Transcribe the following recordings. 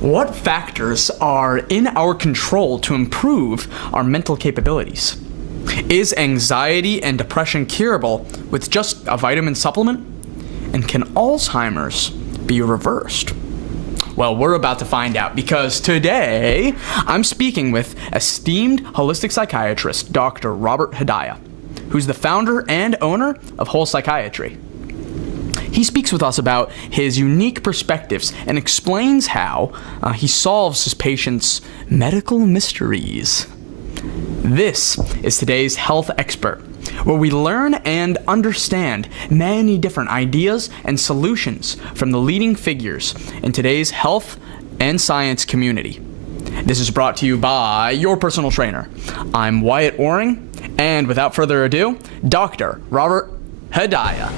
What factors are in our control to improve our mental capabilities? Is anxiety and depression curable with just a vitamin supplement? And can Alzheimer's be reversed? Well, we're about to find out, because today I'm speaking with esteemed holistic psychiatrist Dr. Robert Hedaya, who's the founder and owner of Whole Psychiatry. He speaks with us about his unique perspectives and explains how he solves his patients' medical mysteries. This is today's Health Expert, where we learn and understand many different ideas and solutions from the leading figures in today's health and science community. This is brought to you by your personal trainer. I'm Wyatt Oring, and without further ado, Dr. Robert Hedaya.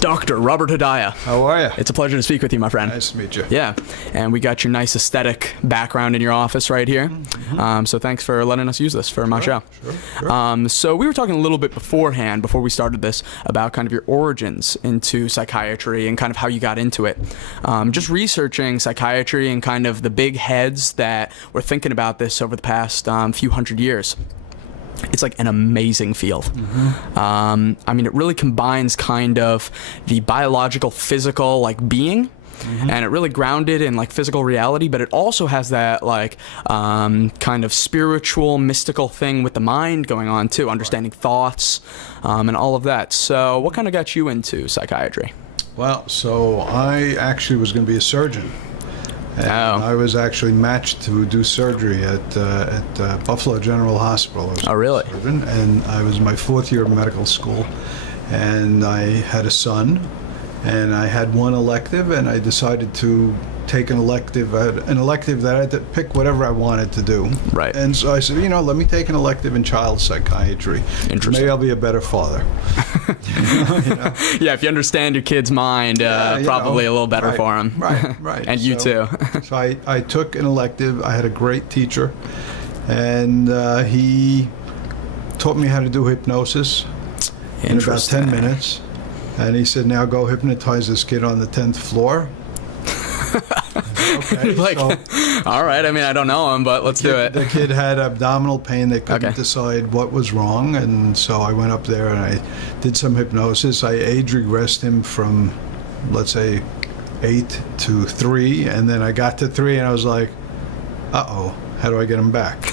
Dr. Robert Hedaya. How are you? It's a pleasure to speak with you, my friend. Nice to meet you. Yeah, and we got your nice aesthetic background in your office right here. Mm-hmm. So thanks for letting us use this for my show. Sure. So we were talking a little bit beforehand, before we started this, about kind of your origins into psychiatry and kind of how you got into it. Just researching psychiatry and kind of the big heads that were thinking about this over the past few hundred years. It's like an amazing field. I mean, it really combines kind of the biological, physical, like being, and it really grounded in like physical reality, but it also has that like kind of spiritual, mystical thing with the mind going on too, understanding thoughts and all of that. So what kind of got you into psychiatry? Well, so I actually was going to be a surgeon. And I was actually matched to do surgery at Buffalo General Hospital. Oh, really? Surgeon, and I was in my 4th year of medical school, and I had a son, and I had one elective, and I decided to take an elective that I had to pick whatever I wanted to do. Right. And so I said, let me take an elective in child psychiatry. Interesting. Maybe I'll be a better father. Yeah, if you understand your kid's mind, probably a little better for him. Right. And you too. So I took an elective. I had a great teacher, and he taught me how to do hypnosis in about 10 minutes. And he said, now go hypnotize this kid on the 10th floor. Okay, like, so all right. I mean, I don't know him, but let's do it. The kid had abdominal pain. They couldn't decide what was wrong, and so I went up there and I did some hypnosis. I age regressed him from, let's say, 8 to 3, and then I got to 3, and I was like, uh-oh, how do I get him back?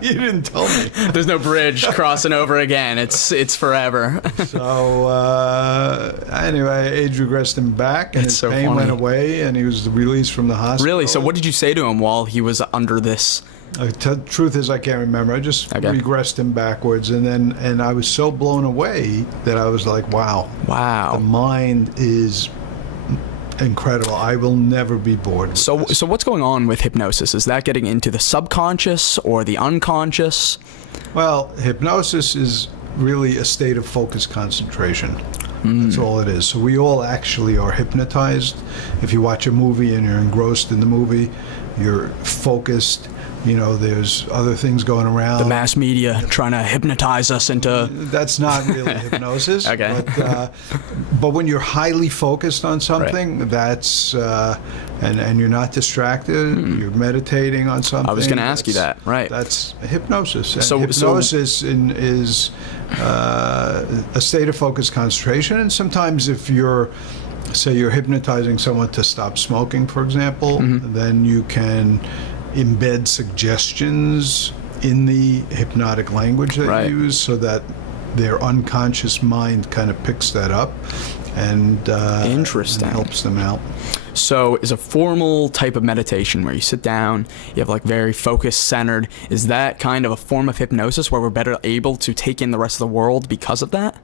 You didn't tell me. There's no bridge crossing over again. It's forever. So anyway, age regressed him back, and his pain went away, and he was released from the hospital. Really? So what did you say to him while he was under this? Truth is, I can't remember. I just regressed him backwards, and I was so blown away that I was like, wow. Wow. The mind is incredible. I will never be bored with this. So what's going on with hypnosis? Is that getting into the subconscious or the unconscious? Well, hypnosis is really a state of focused concentration. That's all it is. So we all actually are hypnotized. If you watch a movie and you're engrossed in the movie, you're focused. There's other things going around. The mass media trying to hypnotize us into... That's not really hypnosis. Okay. But when you're highly focused on something, that's... and you're not distracted, you're meditating on something. I was going to ask you that, right. That's hypnosis. And So hypnosis is a state of focused concentration. And sometimes if you're hypnotizing someone to stop smoking, for example, then you can embed suggestions in the hypnotic language that you use, so that their unconscious mind kind of picks that up and Interesting. And helps them out. So is a formal type of meditation where you sit down, you have like very focused, centered, is that kind of a form of hypnosis where we're better able to take in the rest of the world because of that?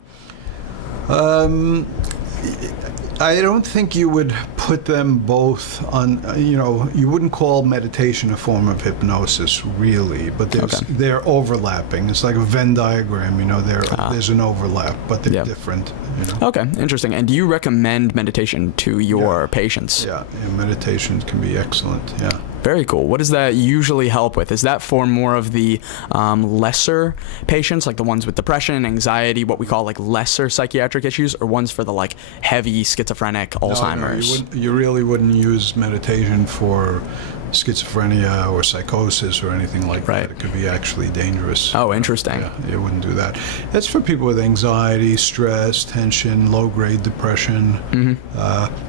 I don't think you would put them both on, you wouldn't call meditation a form of hypnosis, really, but they're overlapping. It's like a Venn diagram, there's an overlap, but they're different. You know? Okay, interesting. And do you recommend meditation to your patients? Yeah, meditation can be excellent. Yeah. Very cool. What does that usually help with? Is that for more of the lesser patients, like the ones with depression, anxiety, what we call like lesser psychiatric issues, or ones for the like heavy schizophrenic, Alzheimer's? No, you really wouldn't use meditation for schizophrenia or psychosis or anything like that. It could be actually dangerous. Oh, interesting. Yeah, you wouldn't do that. It's for people with anxiety, stress, tension, low-grade depression,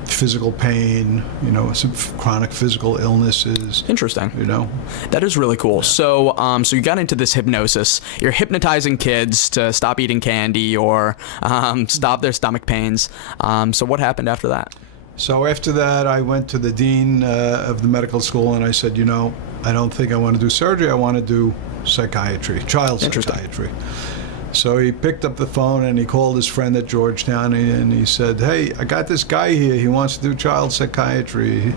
physical pain, you know, some chronic physical illnesses. Interesting. You know, that is really cool. So, so you got into this hypnosis. You're hypnotizing kids to stop eating candy or stop their stomach pains. So, what happened after that? So after that, I went to the dean of the medical school and I said, you know, I don't think I want to do surgery. I want to do psychiatry, child psychiatry. So he picked up the phone and he called his friend at Georgetown and he said, hey, I got this guy here. He wants to do child psychiatry. He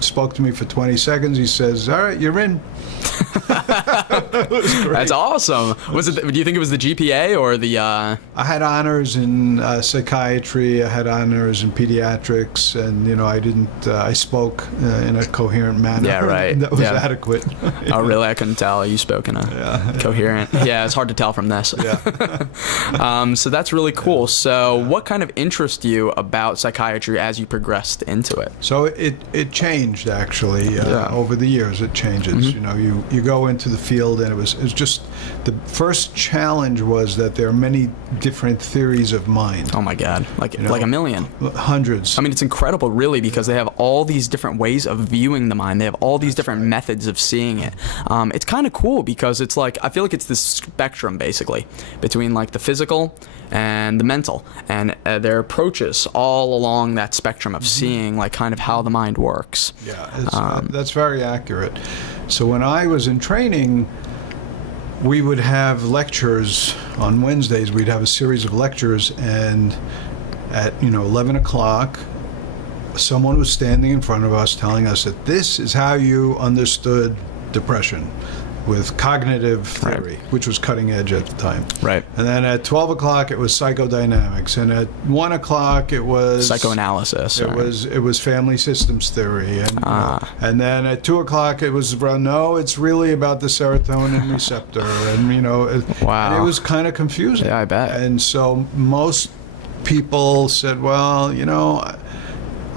spoke to me for 20 seconds. He says, all right, you're in. That's awesome. Was it? Do you think it was the GPA or the? I had honors in psychiatry. I had honors in pediatrics, and you know, I didn't. I spoke in a coherent manner. Yeah, right. That was adequate. Oh, really? I couldn't tell. You spoke in a coherent. Yeah, it's hard to tell from this. Yeah. So that's really cool. So, what kind of interested you about psychiatry as you progressed into it? So it changed actually over the years. It changes. You know, you go into the field, and it was just the first challenge was that there are many different theories of mind. Oh my God, like a million, hundreds. I mean, it's incredible, really, because they have all these different ways of viewing the mind. They have all these different methods of seeing it. It's kind of cool because it's like I feel like it's this spectrum basically between like the physical and the mental, and their approaches all along that spectrum of seeing like kind of how the mind works. Yeah, that's very accurate. So when I was in training, we would have lectures on Wednesdays. We'd have a series of lectures, and at 11 o'clock, someone was standing in front of us telling us that this is how you understood depression with cognitive theory, which was cutting edge at the time. Right. And then at 12 o'clock, it was psychodynamics. And at 1 o'clock, it was psychoanalysis. It was family systems theory. And, and then at 2 o'clock, it was it's really about the serotonin receptor. And, wow. And it was kind of confusing. Yeah, I bet. And so most people said, well,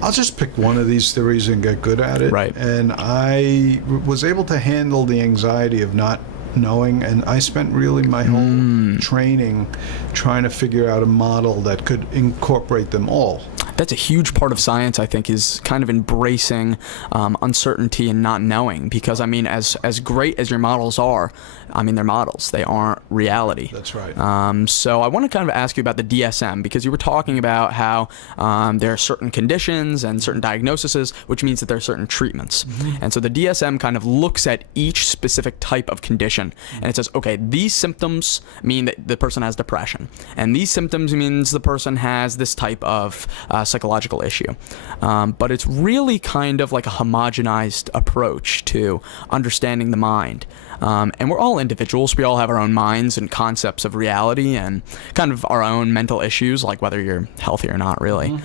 I'll just pick one of these theories and get good at it. Right. And I was able to handle the anxiety of not knowing, and I spent really my whole training trying to figure out a model that could incorporate them all. That's a huge part of science, I think, is kind of embracing uncertainty and not knowing. Because, I mean, as great as your models are, I mean, they're models. They aren't reality. That's right. So I want to kind of ask you about the DSM, because you were talking about how there are certain conditions and certain diagnoses, which means that there are certain treatments. And so the DSM kind of looks at each specific type of condition, and it says, okay, these symptoms mean that the person has depression, and these symptoms means the person has this type of psychological issue. But it's really kind of like a homogenized approach to understanding the mind. And we're all individuals. We all have our own minds and concepts of reality and kind of our own mental issues, like whether you're healthy or not, really.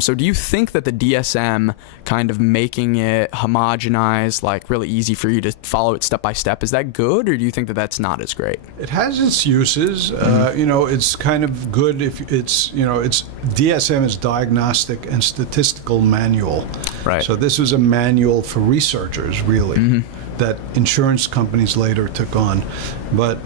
So do you think that the DSM kind of making it homogenized, like really easy for you to follow it step by step, is that good, or do you think that that's not as great? It has its uses. It's kind of good if it's DSM is Diagnostic and Statistical Manual. Right. So this was a manual for researchers, really. That insurance companies later took on. But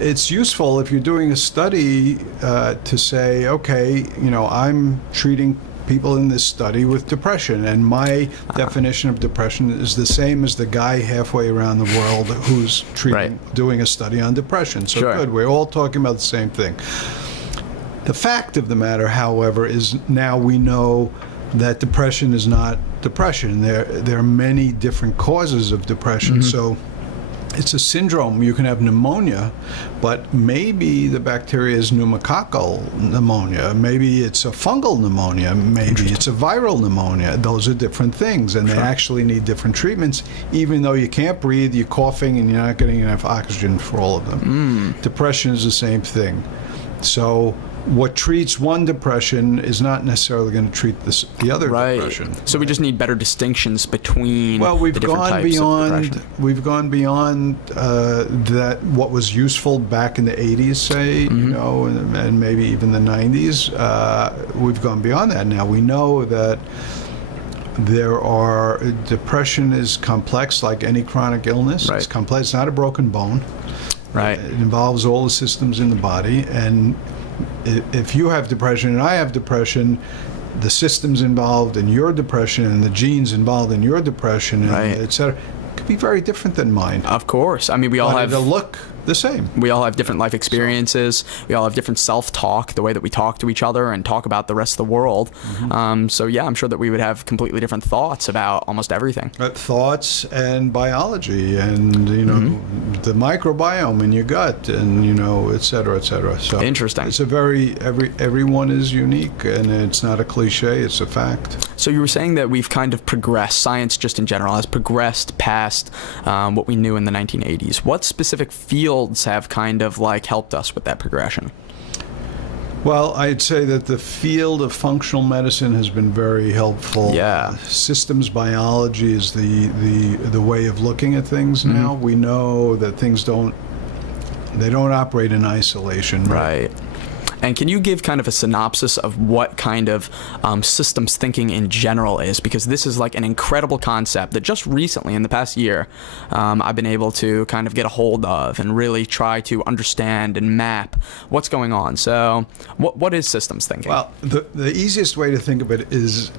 it's useful if you're doing a study to say, okay, I'm treating people in this study with depression, and my definition of depression is the same as the guy halfway around the world who's doing a study on depression. So good, we're all talking about the same thing. The fact of the matter, however, is now we know that depression is not depression. There are many different causes of depression. So it's a syndrome. You can have pneumonia, but maybe the bacteria is pneumococcal pneumonia. Maybe it's a fungal pneumonia. Maybe it's a viral pneumonia. Those are different things, and they actually need different treatments. Even though you can't breathe, you're coughing, and you're not getting enough oxygen for all of them. Depression is the same thing. So what treats one depression is not necessarily going to treat the other depression. So we just need better distinctions between we've the different gone types beyond of depression. we've gone beyond that what was useful back in the 80s, say, you know, and maybe even the 90s. We've gone beyond that now. We know that depression is complex like any chronic illness. It's complex. It's not a broken bone. It involves all the systems in the body, and if you have depression and I have depression, the systems involved in your depression and the genes involved in your depression, and et cetera, could be very different than mine. Of course. I mean, we all have... It'll look the same. We all have different life experiences. We all have different self-talk, the way that we talk to each other and talk about the rest of the world. So yeah, I'm sure that we would have completely different thoughts about almost everything. Thoughts and biology and, you know, the microbiome in your gut and, you know, et cetera, et cetera. So interesting. It's a everyone is unique, and it's not a cliche, it's a fact. So you were saying that we've kind of progressed, science just in general has progressed past what we knew in the 1980s. What specific fields have kind of like helped us with that progression? Well, I'd say that the field of functional medicine has been very helpful. Systems biology is the way of looking at things now. We know that things don't operate in isolation. Right. And can you give kind of a synopsis of what kind of systems thinking in general is? Because this is like an incredible concept that just recently, in the past year, I've been able to kind of get a hold of and really try to understand and map what's going on. So what is systems thinking? Well, the easiest way to think of it is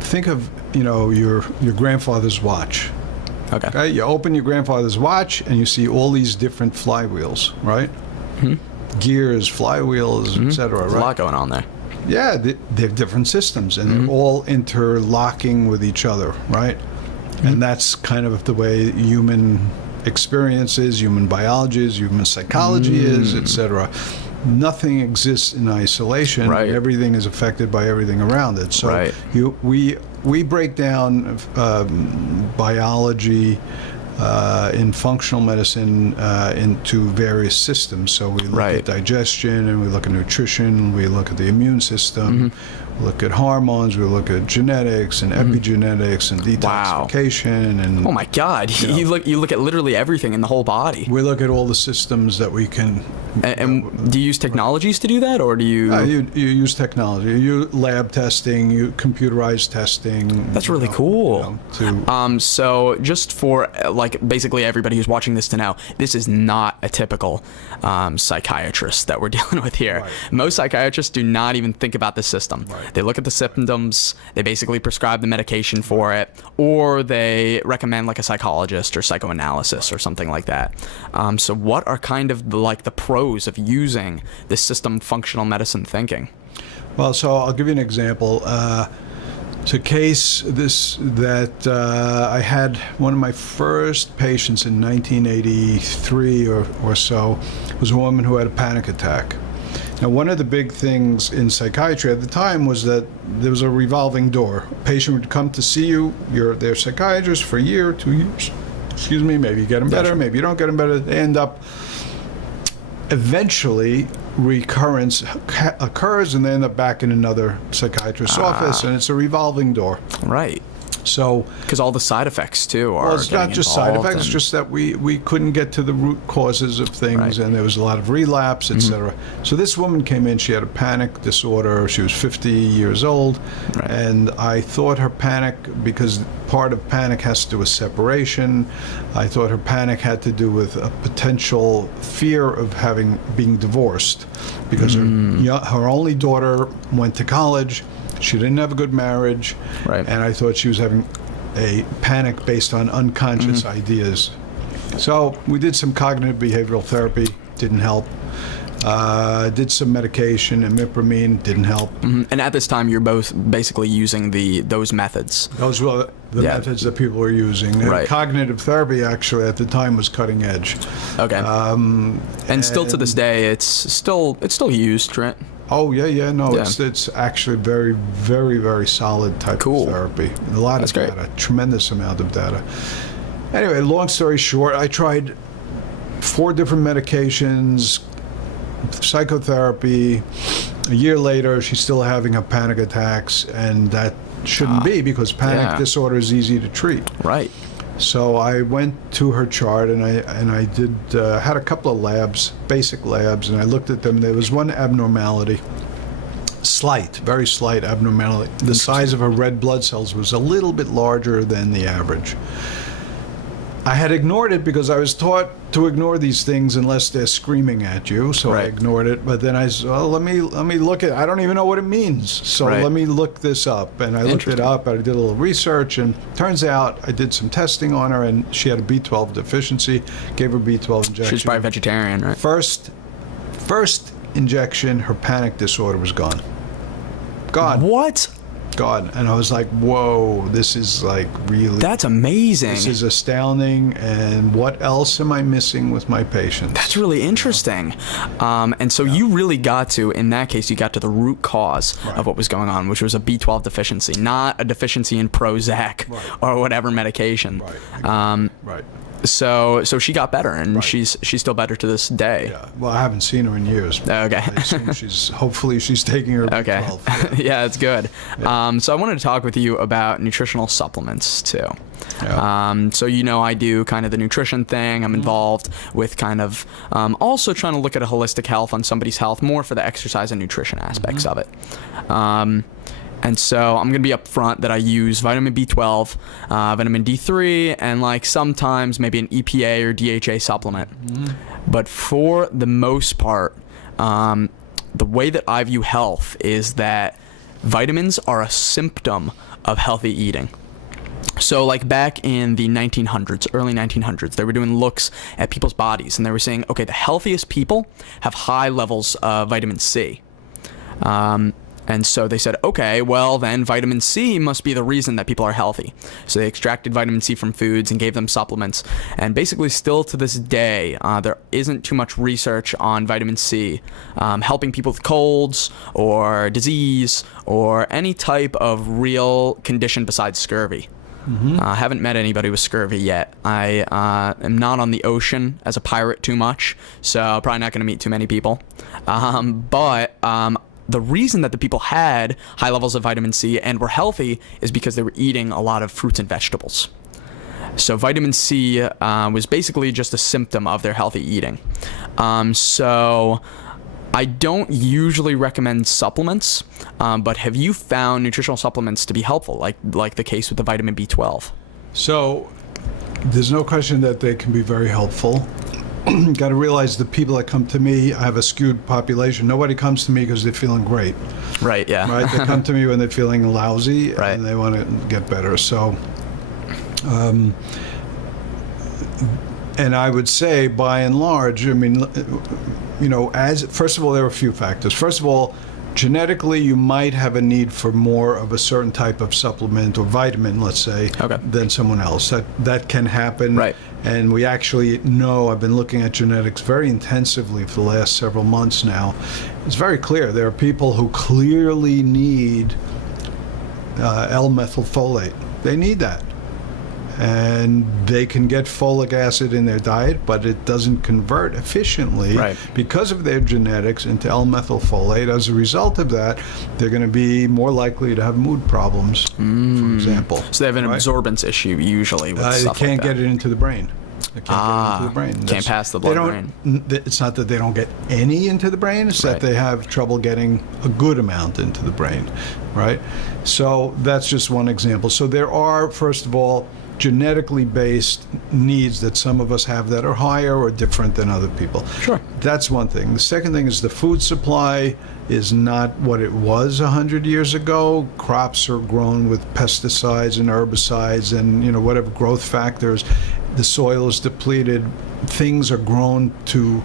think of, you know, your grandfather's watch. Okay. You open your grandfather's watch and you see all these different flywheels, right? Gears, flywheels, etc. There's a lot going on there. Yeah, they're different systems, and they're all interlocking with each other, right? And that's kind of the way human experience is, human biology is, human psychology is, etc. Nothing exists in isolation. Everything is affected by everything around it. So we break down biology in functional medicine into various systems. So we look at digestion, and we look at nutrition, we look at the immune system, we look at hormones, we look at genetics and epigenetics and detoxification. And oh my God, you look at literally everything in the whole body. We look at all the systems that we can. And do you use technologies to do that, or do you? You use technology. You lab testing, you computerized testing. That's really cool. So just for like basically everybody who's watching this to know, this is not a typical psychiatrist that we're dealing with here. Most psychiatrists do not even think about the system. They look at the symptoms, they basically prescribe the medication for it, or they recommend like a psychologist or psychoanalysis or something like that. So what are kind of the pros of using this system functional medicine thinking? Well, so I'll give you an example. It's a case that I had one of my first patients in 1983 or so was a woman who had a panic attack. Now, one of the big things in psychiatry at the time was that there was a revolving door. A patient would come to see you, you're their psychiatrist for a year, 2 years, maybe you get them better, maybe you don't get them better. They end up, eventually, recurrence occurs, and they end up back in another psychiatrist's office, and it's a revolving door. So, because all the side effects too are. Well, it's not just side effects; it's just that we couldn't get to the root causes of things, and there was a lot of relapse, etc. So this woman came in; she had a panic disorder. She was 50 years old, and I thought her panic, because part of panic has to do with separation. I thought her panic had to do with a potential fear of being divorced, because her only daughter went to college. She didn't have a good marriage, and I thought she was having a panic based on unconscious ideas. So we did some cognitive behavioral therapy, didn't help. Did some medication, imipramine, didn't help. And at this time, you're both basically using those methods. Those were the methods that people were using. Cognitive therapy, actually, at the time was cutting edge. And still to this day, it's still used, right? Oh, no, it's actually very, very, very solid type of therapy. A lot of data, tremendous amount of data. Anyway, long story short, I tried 4 different medications, psychotherapy. A year later, she's still having her panic attacks, and that shouldn't be, because panic disorder is easy to treat. Right. So I went to her chart, and I did had a couple of labs, basic labs, and I looked at them. There was one abnormality, slight, very slight abnormality. The size of her red blood cells was a little bit larger than the average. I had ignored it because I was taught to ignore these things unless they're screaming at you. So I ignored it. But then I said, well, let me look at it. I don't even know what it means. So let me look this up. And I looked it up. I did a little research. And turns out I did some testing on her, and she had a B12 deficiency. Gave her B12 injection. She's probably vegetarian, right? First injection, her panic disorder was gone. Gone. What? God. And I was like, whoa, this is like really... That's amazing. This is astounding. And what else am I missing with my patients? That's really interesting. And so you really got to, in that case, you got to the root cause of what was going on, which was a B12 deficiency, not a deficiency in Prozac or whatever medication. Right. So she got better, and she's still better to this day. Yeah. Well, I haven't seen her in years. Okay. I assume hopefully she's taking her B12. Yeah, it's good. Yeah. So I wanted to talk with you about nutritional supplements too. Yeah. So I do kind of the nutrition thing. I'm involved with kind of also trying to look at a holistic health on somebody's health, more for the exercise and nutrition aspects of it. And so I'm going to be upfront that I use vitamin B12, vitamin D3, and like sometimes maybe an EPA or DHA supplement. But for the most part, the way that I view health is that vitamins are a symptom of healthy eating. So like back in the 1900s, early 1900s, they were doing looks at people's bodies, and they were saying, okay, the healthiest people have high levels of vitamin C. And so they said, okay, well then vitamin C must be the reason that people are healthy. So they extracted vitamin C from foods and gave them supplements. And basically still to this day, there isn't too much research on vitamin C helping people with colds or disease or any type of real condition besides scurvy. I haven't met anybody with scurvy yet. I am not on the ocean as a pirate too much, so probably not going to meet too many people. But the reason that the people had high levels of vitamin C and were healthy is because they were eating a lot of fruits and vegetables. So vitamin C was basically just a symptom of their healthy eating. So I don't usually recommend supplements, but have you found nutritional supplements to be helpful, like the case with the vitamin B12? So there's no question that they can be very helpful. Got to realize the people that come to me, I have a skewed population. Nobody comes to me because they're feeling great. Right, yeah. Right? They come to me when they're feeling lousy and they want to get better. So, and I would say by and large, I mean, first of all, there are a few factors. First of all, genetically, you might have a need for more of a certain type of supplement or vitamin, let's say, than someone else. That can happen. Right. And we actually know, I've been looking at genetics very intensively for the last several months now. It's very clear. There are people who clearly need L-methylfolate. They need that. And they can get folic acid in their diet, but it doesn't convert efficiently because of their genetics into L-methylfolate. As a result of that, they're going to be more likely to have mood problems, for example. So they have an absorbance issue usually with stuff they can't like that. get it into the brain. They can't get it into the brain. Can't pass the blood-brain. It's not that they don't get any into the brain, it's that they have trouble getting a good amount into the brain, right? So that's just one example. So there are, first of all, genetically based needs that some of us have that are higher or different than other people. Sure. That's one thing. The second thing is the food supply is not what it was 100 years ago. Crops are grown with pesticides and herbicides and whatever growth factors. The soil is depleted. Things are grown to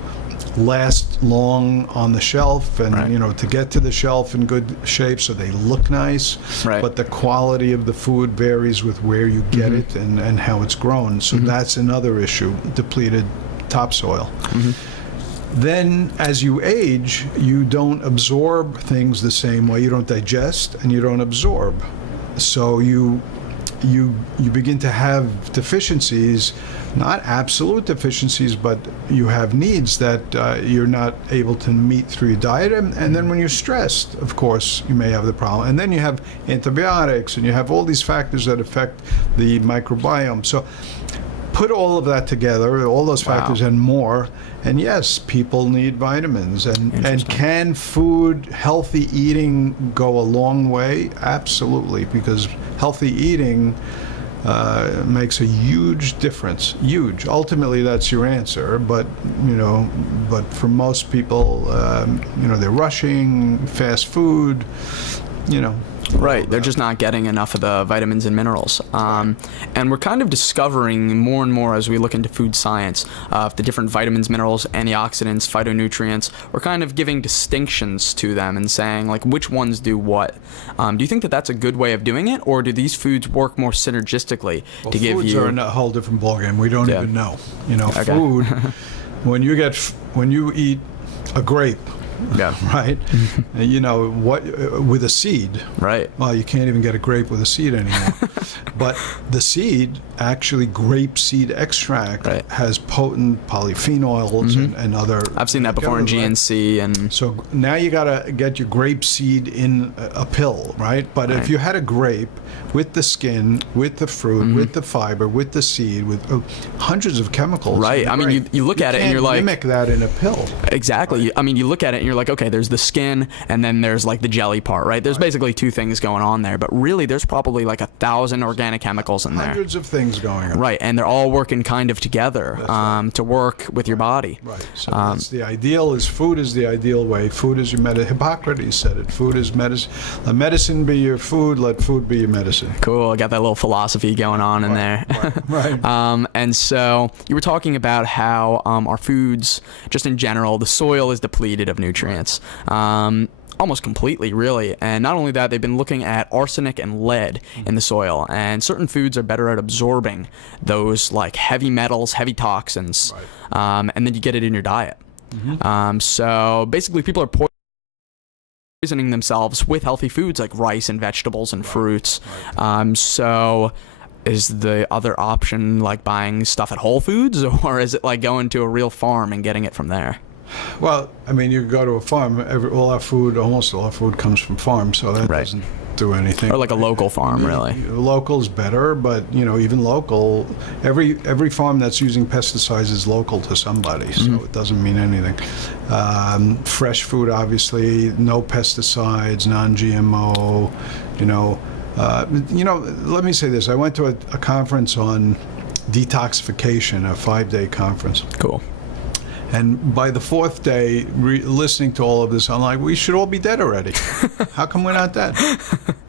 last long on the shelf and to get to the shelf in good shape so they look nice, but the quality of the food varies with where you get it and how it's grown. So that's another issue, depleted topsoil. Then as you age, you don't absorb things the same way. You don't digest and you don't absorb. So you begin to have deficiencies, not absolute deficiencies, but you have needs that you're not able to meet through your diet. And then when you're stressed, of course, you may have the problem. And then you have antibiotics, and you have all these factors that affect the microbiome. So put all of that together, all those factors and more, and yes, people need vitamins. And can food, healthy eating go a long way? Absolutely, because healthy eating makes a huge difference. Huge. Ultimately, that's your answer. But but for most people, they're rushing fast food. Right, they're just not getting enough of the vitamins and minerals. And we're kind of discovering more and more as we look into food science of the different vitamins, minerals, antioxidants, phytonutrients. We're kind of giving distinctions to them and saying, like, which ones do what. Do you think that that's a good way of doing it, or do these foods work more synergistically to give you... Foods are a whole different ballgame. We don't even know. Okay. Food, when you eat a grape, right? What with a seed, right? Well, you can't even get a grape with a seed anymore. But the seed, actually, grape seed extract has potent polyphenols and other. I've seen that before in GNC, and so now you gotta get your grape seed in a pill, right? But if you had a grape with the skin, with the fruit, with the fiber, with the seed, with hundreds of chemicals, right? I mean, you look at it and you're like, mimic that in a pill. Exactly. Right? I mean, you look at it and you're like, okay, there's the skin, and then there's like the jelly part, right? There's basically two things going on there, but really there's probably like 1,000 organic chemicals in there. Hundreds of things going on. Right, and they're all working kind of together to work with your body. Right. So that's the ideal. Food is the ideal way. Food is your medicine. Hippocrates said it. Food is medicine. Let medicine be your food. Let food be your medicine. Cool. I got that little philosophy going on in there. Right. And so you were talking about how our foods, just in general, the soil is depleted of nutrients. Almost completely, really. And not only that, they've been looking at arsenic and lead in the soil, and certain foods are better at absorbing those like heavy metals, heavy toxins, and then you get it in your diet. So basically people are poisoning themselves with healthy foods like rice and vegetables and fruits. So is the other option like buying stuff at Whole Foods, or is it like going to a real farm and getting it from there? Well, I mean, you go to a farm. Almost all our food comes from farms, so that doesn't do anything. Or like a local farm, really. Local's better, but even local, every farm that's using pesticides is local to somebody, so it doesn't mean anything. Fresh food, obviously, no pesticides, non-GMO. Let me say this: I went to a conference on detoxification, a 5-day conference. Cool. And by the 4th day, listening to all of this, I'm like, we should all be dead already. How come we're not dead?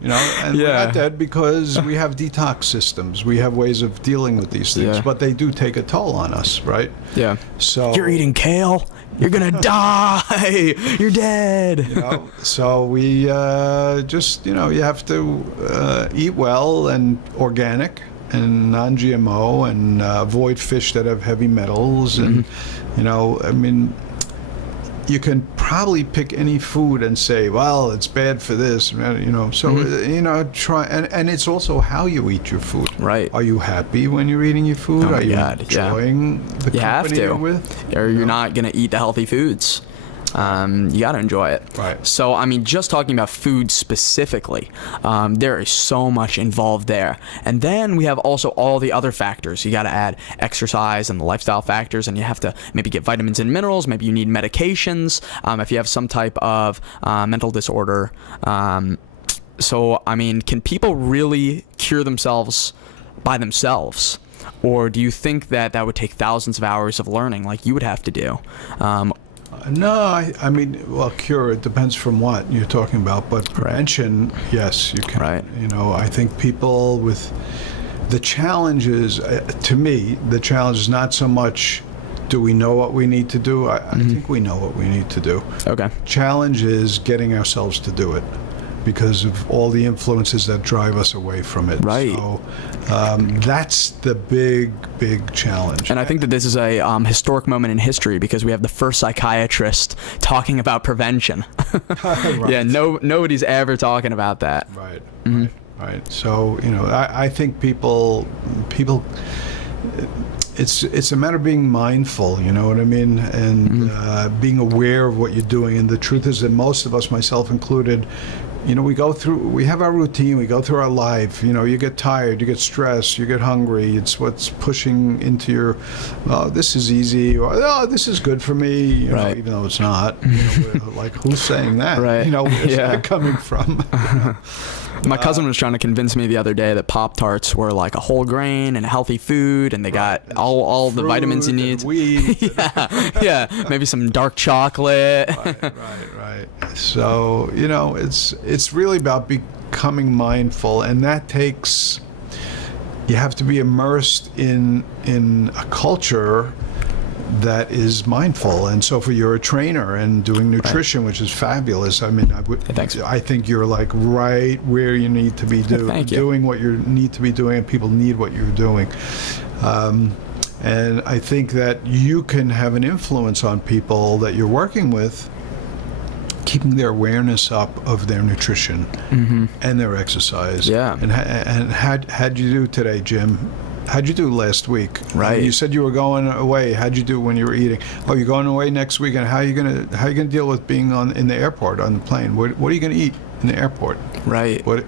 And we're not dead because we have detox systems. We have ways of dealing with these things, but they do take a toll on us, right? Yeah. So you're eating kale, you're gonna die. You're dead. So we just, you have to eat well and organic and non-GMO and avoid fish that have heavy metals and I mean, you can probably pick any food and say, well, it's bad for this, so try, and it's also how you eat your food. Right. Are you happy when you're eating your food? Are you enjoying the company you're with? Or you're not going to eat the healthy foods. You got to enjoy it. Right. So, I mean, just talking about food specifically, there is so much involved there. And then we have also all the other factors. You got to add exercise and the lifestyle factors, and you have to maybe get vitamins and minerals. Maybe you need medications if you have some type of mental disorder. So, I mean, can people really cure themselves by themselves? Or do you think that would take thousands of hours of learning like you would have to do? No, I mean, well, cure, it depends from what you're talking about, but prevention, yes, you can. Right. I think people with the challenges, to me, the challenge is not so much do we know what we need to do. I think we know what we need to do. Okay. Challenge is getting ourselves to do it because of all the influences that drive us away from it. Right. So that's the big challenge. And I think that this is a historic moment in history because we have the first psychiatrist talking about prevention. Right. Yeah, nobody's ever talking about that. Right. Mm-hmm. Right. Right. So, I think people, it's a matter of being mindful, you know what I mean? And being aware of what you're doing. And the truth is that most of us, myself included, we have our routine, we go through our life, you get tired, you get stressed, you get hungry. It's what's pushing into your, oh, this is easy, or, oh, this is good for me, right. Even though it's not. Like, who's saying that? Right. Where's that coming from? My cousin was trying to convince me the other day that Pop-Tarts were like a whole grain and a healthy food, and they got all the vitamins you need. Wheat. yeah, maybe some dark chocolate. Right. So, it's really about becoming mindful, and that takes, you have to be immersed in a culture that is mindful. And so for you're a trainer and doing nutrition, which is fabulous. I mean, Thanks. I think you're like right where you need to be doing what you need to be doing, and people need what you're doing. And I think that you can have an influence on people that you're working with, keeping their awareness up of their nutrition and their exercise. Yeah. And how'd you do today, Jim? How'd you do last week? Right. You said you were going away. How'd you do when you were eating? Oh, you're going away next week, and how are you gonna deal with being in the airport on the plane? What are you gonna eat in the airport? Right. What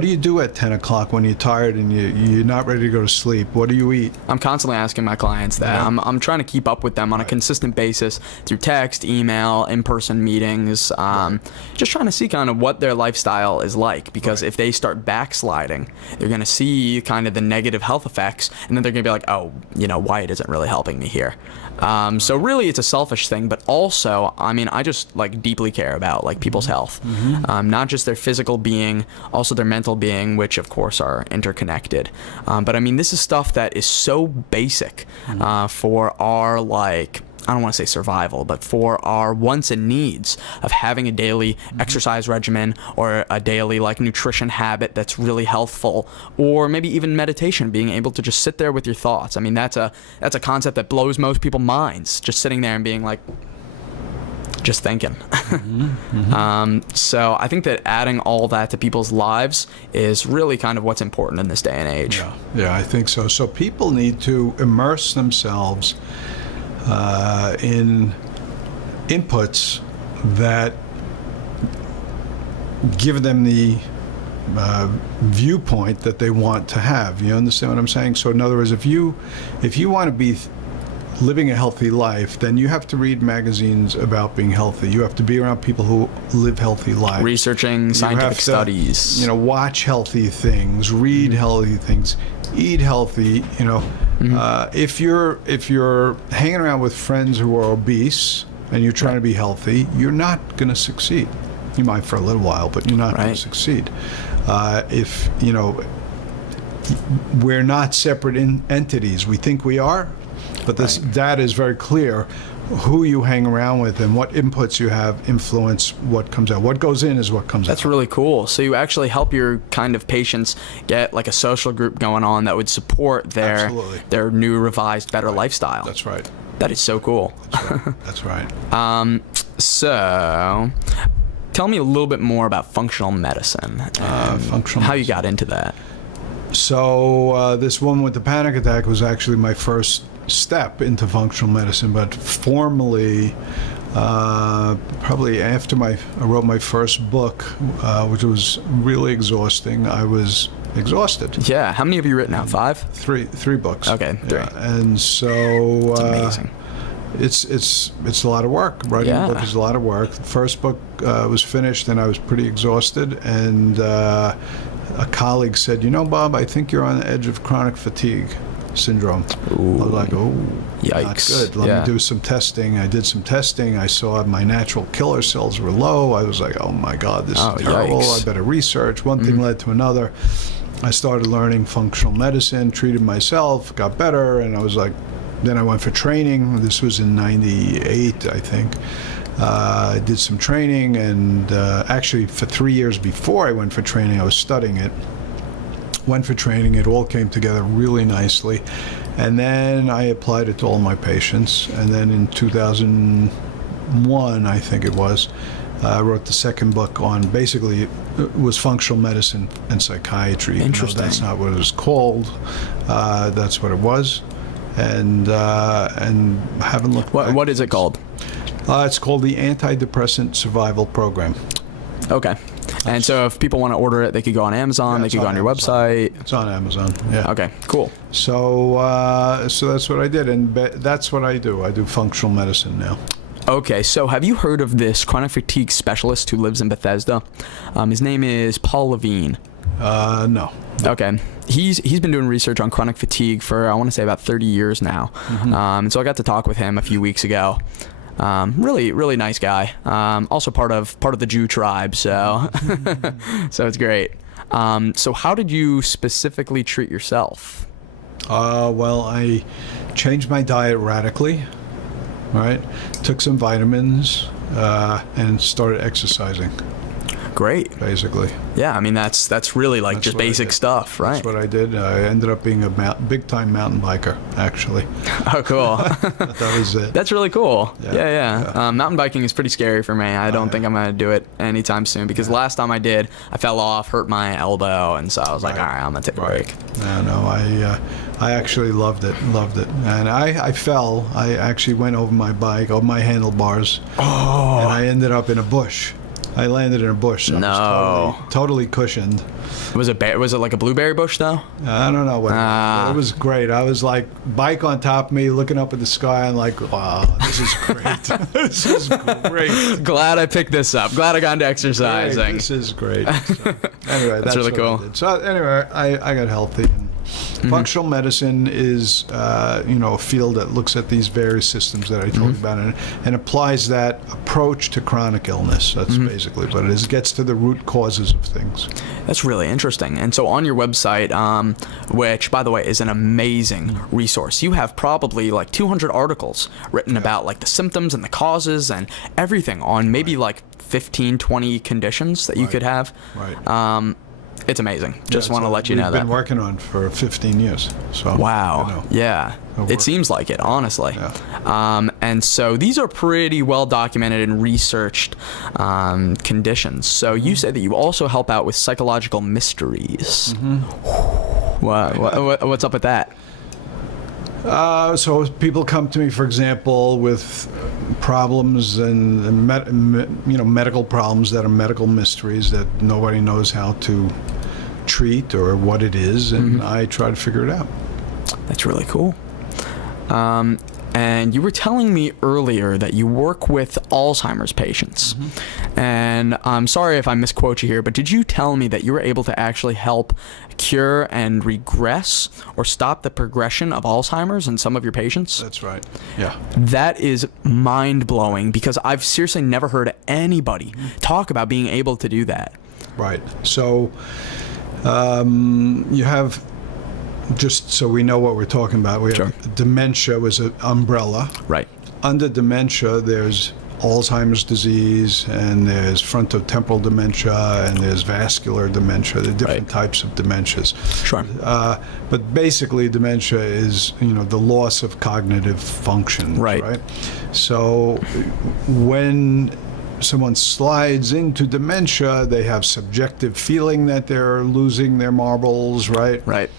do you do at 10 o'clock when you're tired and you're not ready to go to sleep? What do you eat? I'm constantly asking my clients that. Yeah. I'm trying to keep up with them on a consistent basis through text, email, in-person meetings, just trying to see kind of what their lifestyle is like, because if they start backsliding, they're going to see kind of the negative health effects, and then they're going to be like, oh, Wyatt isn't really helping me here. So really it's a selfish thing, but also, I just like deeply care about like people's health, not just their physical being, also their mental being, which of course are interconnected. But this is stuff that is so basic for our, like, I don't want to say survival, but for our wants and needs of having a daily exercise regimen, or a daily like nutrition habit that's really healthful, or maybe even meditation, being able to just sit there with your thoughts. That's a concept that blows most people's minds, just sitting there and being like, just thinking. So I think that adding all that to people's lives is really kind of what's important in this day and age. Yeah, I think so. So people need to immerse themselves in inputs that give them the viewpoint that they want to have. You understand what I'm saying? So in other words, if you want to be living a healthy life, then you have to read magazines about being healthy. You have to be around people who live healthy lives. Researching scientific studies. Watch healthy things, read healthy things, eat healthy. If you're hanging around with friends who are obese and you're trying to be healthy, you're not going to succeed. You might for a little while, but you're not going to succeed. We're not separate entities. We think we are, but this data is very clear. Who you hang around with and what inputs you have influence what comes out. What goes in is what comes out. That's really cool. So you actually help your kind of patients get like a social group going on that would support their new, revised, better lifestyle. That's right. That is so cool. That's right. So tell me a little bit more about functional medicine and how you got into that. So this woman with the panic attack was actually my first step into functional medicine, but formally, probably after I wrote my first book, which was really exhausting. I was exhausted. Yeah. How many have you written now? 5? 3 books. Okay, 3. Yeah. And so it's amazing. It's a lot of work. Writing a book is a lot of work. The first book was finished, and I was pretty exhausted. And a colleague said, Bob, I think you're on the edge of chronic fatigue syndrome. Ooh. I was like, oh, yikes. Not good. Let me do some testing. I did some testing. I saw my natural killer cells were low. I was like, oh my God, this is terrible. Yikes. I better research. One thing led to another. I started learning functional medicine, treated myself, got better, and I was like, then I went for training. This was in 98, I think. I did some training, and actually for 3 years before I went for training, I was studying it. Went for training, it all came together really nicely. And then I applied it to all my patients. And then in 2001, I think it was, I wrote the second book on basically it was functional medicine and psychiatry. Interesting. That's not what it was called. That's what it was, and haven't looked. What is it called? It's called the Antidepressant Survival Program. Okay. And so if people want to order it, they could go on Amazon. They could go on your website. It's on Amazon. Yeah. Okay. Cool. So so that's what I did, and that's what I do. I do functional medicine now. Okay, so have you heard of this chronic fatigue specialist who lives in Bethesda? His name is Paul Levine. No. Okay. He's been doing research on chronic fatigue for, I want to say, about 30 years now. And so I got to talk with him a few weeks ago. Really nice guy. Also part of the Jew tribe, so so it's great. So how did you specifically treat yourself? Well, I changed my diet radically. Right, took some vitamins and started exercising. Great. Basically. Yeah, I mean that's really like just basic stuff, right? That's what I did. I ended up being a big-time mountain biker, actually. Oh, cool. That was it. That's really cool. Yeah. Mountain biking is pretty scary for me. I don't think I'm going to do it anytime soon because last time I did, I fell off, hurt my elbow, and so I was like, all right, I'm going to take a break. No, I actually loved it. And I fell. I actually went over my bike, over my handlebars, and I ended up in a bush. I landed in a bush. So No. I was totally cushioned. Was it like a blueberry bush though? I don't know what. It was great. I was like, bike on top of me, looking up at the sky, and like, wow, this is great. This is great. Glad I picked this up. Glad I got into exercising. Great. This is great. So, anyway, that's really what cool. I did. So anyway, I got healthy. And functional medicine is, a field that looks at these various systems that I told you about and applies that approach to chronic illness. That's basically what it is. It gets to the root causes of things. That's really interesting. And so on your website, which, by the way, is an amazing resource, you have probably like 200 articles written about like the symptoms and the causes and everything on maybe like 15, 20 conditions that you could have. Right. It's amazing. Just want to let you know that. We've been working on for 15 years. So wow. Yeah. It seems like it, honestly. Yeah. And so these are pretty well documented and researched conditions. So you say that you also help out with psychological mysteries. What's up with that? So people come to me, for example, with problems and medical problems that are medical mysteries that nobody knows how to treat or what it is, and I try to figure it out. That's really cool. And you were telling me earlier that you work with Alzheimer's patients. And I'm sorry if I misquote you here, but did you tell me that you were able to actually help cure and regress or stop the progression of Alzheimer's in some of your patients? That's right. Yeah. That is mind-blowing because I've seriously never heard anybody talk about being able to do that. Right. So you have... Just so we know what we're talking about, we have dementia was an umbrella. Right. Under dementia, there's Alzheimer's disease, and there's frontotemporal dementia, and there's vascular dementia. There are different types of dementias. Sure. But basically, dementia is the loss of cognitive function. Right. So when someone slides into dementia, they have subjective feeling that they're losing their marbles. Right.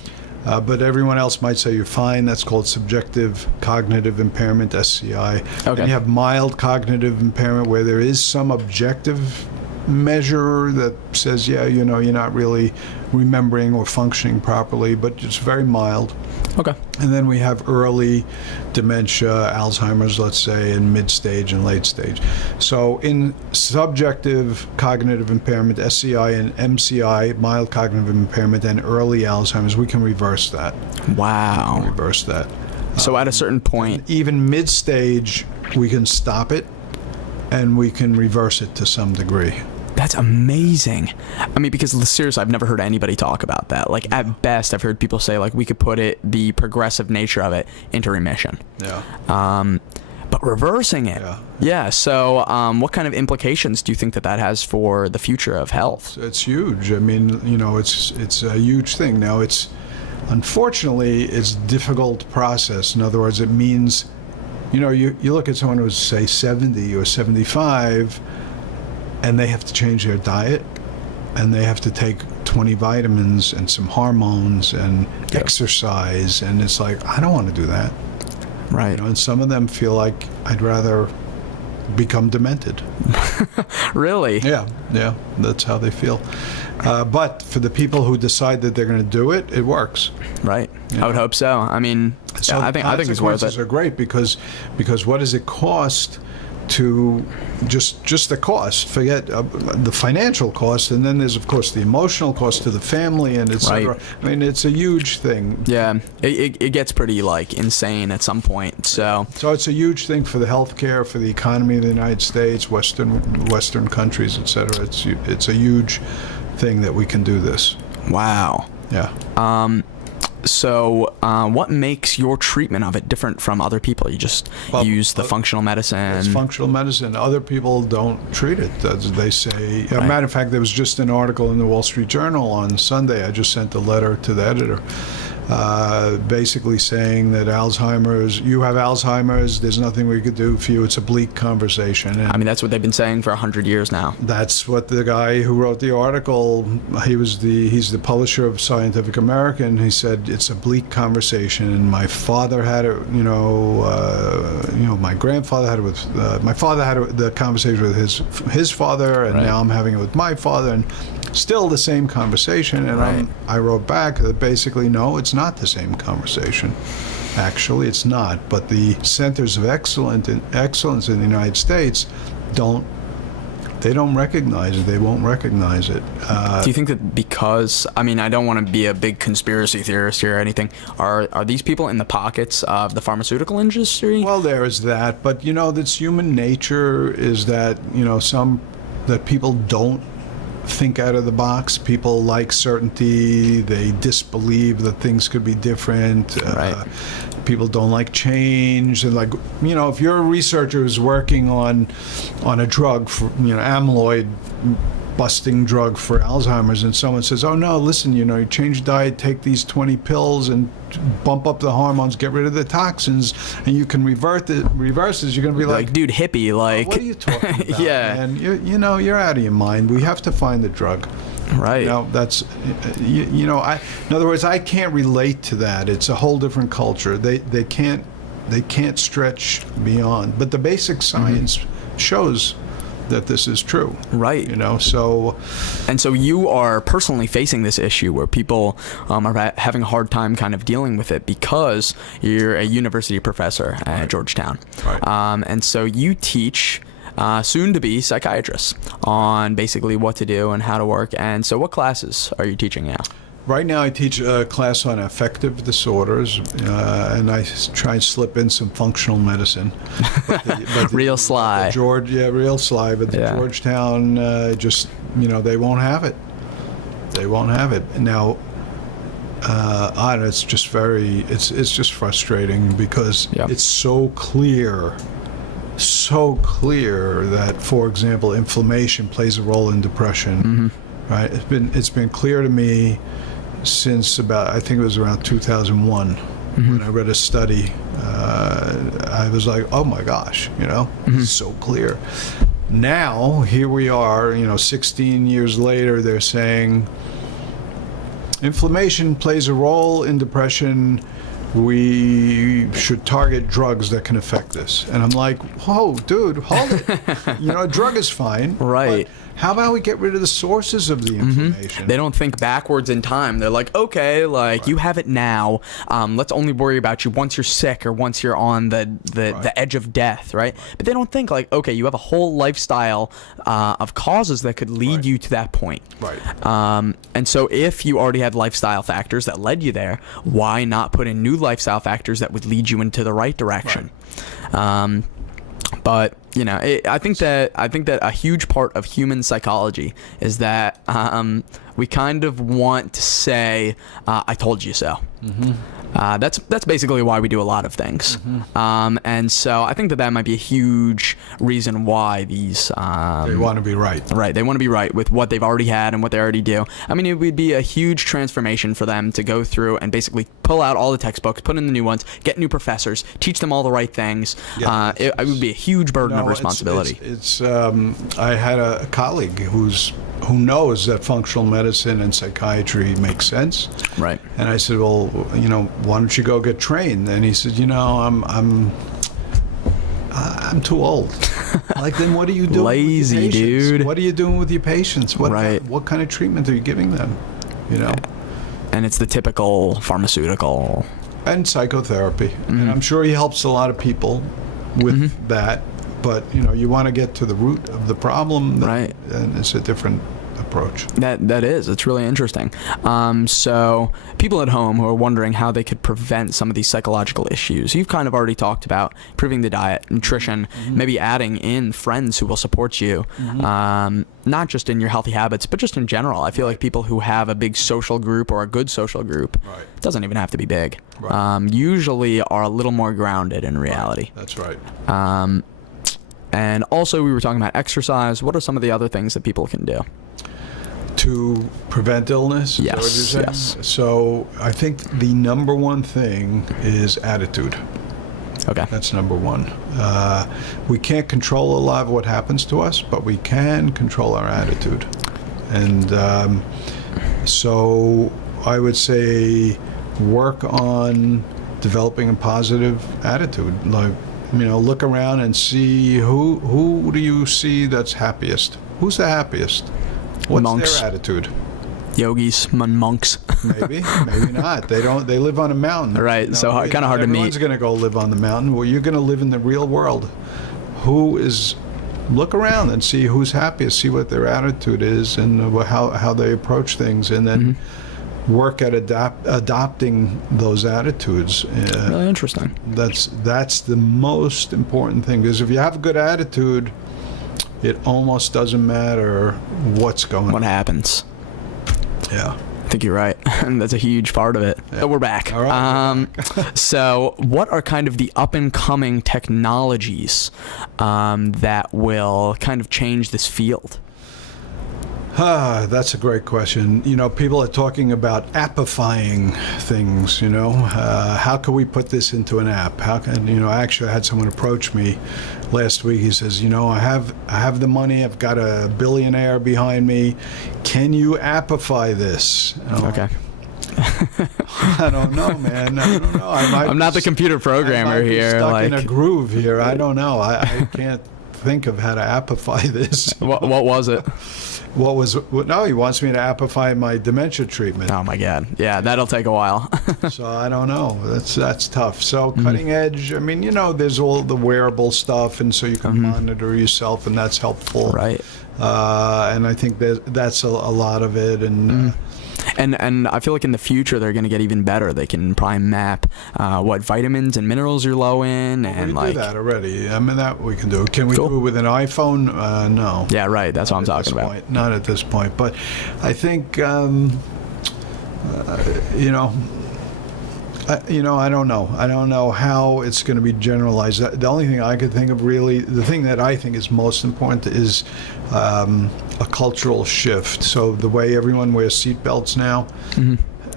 But everyone else might say you're fine. That's called subjective cognitive impairment, SCI. Okay. And you have mild cognitive impairment where there is some objective measure that says, you're not really remembering or functioning properly, but it's very mild. Okay. And then we have early dementia, Alzheimer's, let's say, in mid-stage and late stage. So in subjective cognitive impairment, SCI and MCI, mild cognitive impairment, and early Alzheimer's, we can reverse that. Wow. Reverse that. So at a certain point... Even mid-stage, we can stop it, and we can reverse it to some degree. That's amazing. I mean, because seriously, I've never heard anybody talk about that. Like, at best, I've heard people say, like, we could put the progressive nature of it into remission. Yeah. But reversing it. Yeah. So what kind of implications do you think that has for the future of health? It's huge. I mean, it's a huge thing. Now, unfortunately, it's a difficult process. In other words, it means, you look at someone who's, say, 70 or 75, and they have to change their diet, and they have to take 20 vitamins and some hormones and exercise, and it's like, I don't want to do that. Right. You know, and some of them feel like I'd rather become demented. Really? Yeah, that's how they feel. But for the people who decide that they're going to do it, it works. Right. I would hope so. I mean, So I think it's worth it. consequences are great because what does it cost to just the cost? Forget the financial cost, and then there's of course the emotional cost to the family and etc. Right. I mean, it's a huge thing. Yeah, it gets pretty like insane at some point. So it's a huge thing for the healthcare, for the economy of the United States, Western countries, etc. It's a huge thing that we can do this. wow. Yeah. So what makes your treatment of it different from other people? You just use the functional medicine. It's functional medicine. Other people don't treat it. They say. As a matter of fact, there was just an article in the Wall Street Journal on Sunday. I just sent a letter to the editor, basically saying that you have Alzheimer's. There's nothing we could do for you. It's a bleak conversation. And I mean, that's what they've been saying for 100 years now. that's what the guy who wrote the article. He's the publisher of Scientific American. He said it's a bleak conversation. And my father had it. My grandfather had it with. My father had the conversation with his father, and Right. now I'm having it with my father, and still the same conversation. And Right. I wrote back that basically, no, it's not the same conversation. Actually, it's not. But the centers of excellence in the United States don't recognize it. They won't recognize it. Do you think that because, I mean, I don't want to be a big conspiracy theorist here or anything, are these people in the pockets of the pharmaceutical industry? Well, there is that. But, that's human nature is that, that people don't think out of the box. People like certainty. They disbelieve that things could be different. Right. People don't like change. And if you're a researcher who's working on a drug for, amyloid busting drug for Alzheimer's, and someone says, oh no, listen, you change diet, take these 20 pills and bump up the hormones, get rid of the toxins, and you can reverse this, you're going to be like, dude, hippie, like. what are you talking about? Yeah. And you're out of your mind. We have to find the drug. Right. That's, in other words, I can't relate to that. It's a whole different culture. They can't stretch beyond. But the basic science shows that this is true. Right. So. And so you are personally facing this issue where people are having a hard time kind of dealing with it because you're a university professor at Georgetown. Right. And so you teach soon-to-be psychiatrists on basically what to do and how to work. And so what classes are you teaching now? Right now I teach a class on affective disorders, and I try and slip in some functional medicine. Real sly. Real sly, but the Georgetown, they won't have it. They won't have it. Now, it's just it's just frustrating because it's so clear that, for example, inflammation plays a role in depression. Mm-hmm. Right? It's been clear to me since I think it was around 2001 when I read a study. I was like, oh my gosh, it's so clear. Now, here we are, 16 years later, they're saying inflammation plays a role in depression. We should target drugs that can affect this. And I'm like, whoa, dude, hold it. A drug is fine. Right. But how about we get rid of the sources of the inflammation? They don't think backwards in time. They're like, okay, you have it now. Let's only worry about you once you're sick or once you're on the edge of death, right? But they don't think okay, you have a whole lifestyle of causes that could lead you to that point. Right. And so if you already had lifestyle factors that led you there, why not put in new lifestyle factors that would lead you into the right direction? Right. But I think that a huge part of human psychology is that we kind of want to say, I told you so. That's basically why we do a lot of things. And so I think that might be a huge reason why these... they want to be right. Right, they want to be right with what they've already had and what they already do. I mean, it would be a huge transformation for them to go through and basically pull out all the textbooks, put in the new ones, get new professors, teach them all the right things. Yeah, it would be a huge burden of responsibility. I had a colleague who knows that functional medicine and psychiatry makes sense. Right. And I said, well, why don't you go get trained? And he said, I'm too old. Like, then what are you doing? Lazy, with your patients? dude. What are you doing with your patients? What kind of treatment are you giving them? And it's the typical pharmaceutical. And psychotherapy. And I'm sure he helps a lot of people with that. But, you want to get to the root of the problem. Right. And it's a different approach. It's really interesting. So people at home who are wondering how they could prevent some of these psychological issues, you've kind of already talked about improving the diet, nutrition, maybe adding in friends who will support you, not just in your healthy habits, but just in general. I feel like people who have a big social group or a good social group, it doesn't even have to be big, usually are a little more grounded in reality. That's right. And also we were talking about exercise. What are some of the other things that people can do to prevent illness? Is that what you're saying? Yes. So I think the number one thing is attitude. Okay. That's number one. We can't control a lot of what happens to us, but we can control our attitude. And so I would say work on developing a positive attitude. Like, look around and see who do you see that's happiest? Who's the happiest? What's monks. Their attitude? Yogis, monks. Maybe not. They don't. They live on a mountain. Right. So kind of hard to meet. Everyone's going to go live on the mountain. Well, you're going to live in the real world. Look around and see who's happiest. See what their attitude is and how they approach things, and then work at adopting those attitudes. Really interesting. That's the most important thing, because if you have a good attitude, it almost doesn't matter what happens. Yeah. I think you're right. And that's a huge part of it. Yeah. But we're back. All right. So what are kind of the up-and-coming technologies that will kind of change this field? That's a great question. People are talking about appifying things, how can we put this into an app? How can, actually I had someone approach me last week. He says, I have the money, I've got a billionaire behind me. Can you appify this? Okay. I don't know, man. I don't know. I'm not the computer programmer here. Stuck in a groove here. I don't know. I can't think of how to appify this. What was it? No, he wants me to appify my dementia treatment. Oh my God. Yeah, that'll take a while. So I don't know. That's tough. So cutting edge, there's all the wearable stuff, and so you can monitor yourself, and that's helpful. Right. And I think that's a lot of it. And And I feel like in the future they're going to get even better. They can probably map what vitamins and minerals you're low in, and we do that already. That we can do. Can we do it with an iPhone? No. Yeah, right. That's what I'm talking about. Not at this point. But I think I don't know. I don't know how it's going to be generalized. The only thing I could think of, really, the thing that I think is most important is a cultural shift. So the way everyone wears seatbelts now,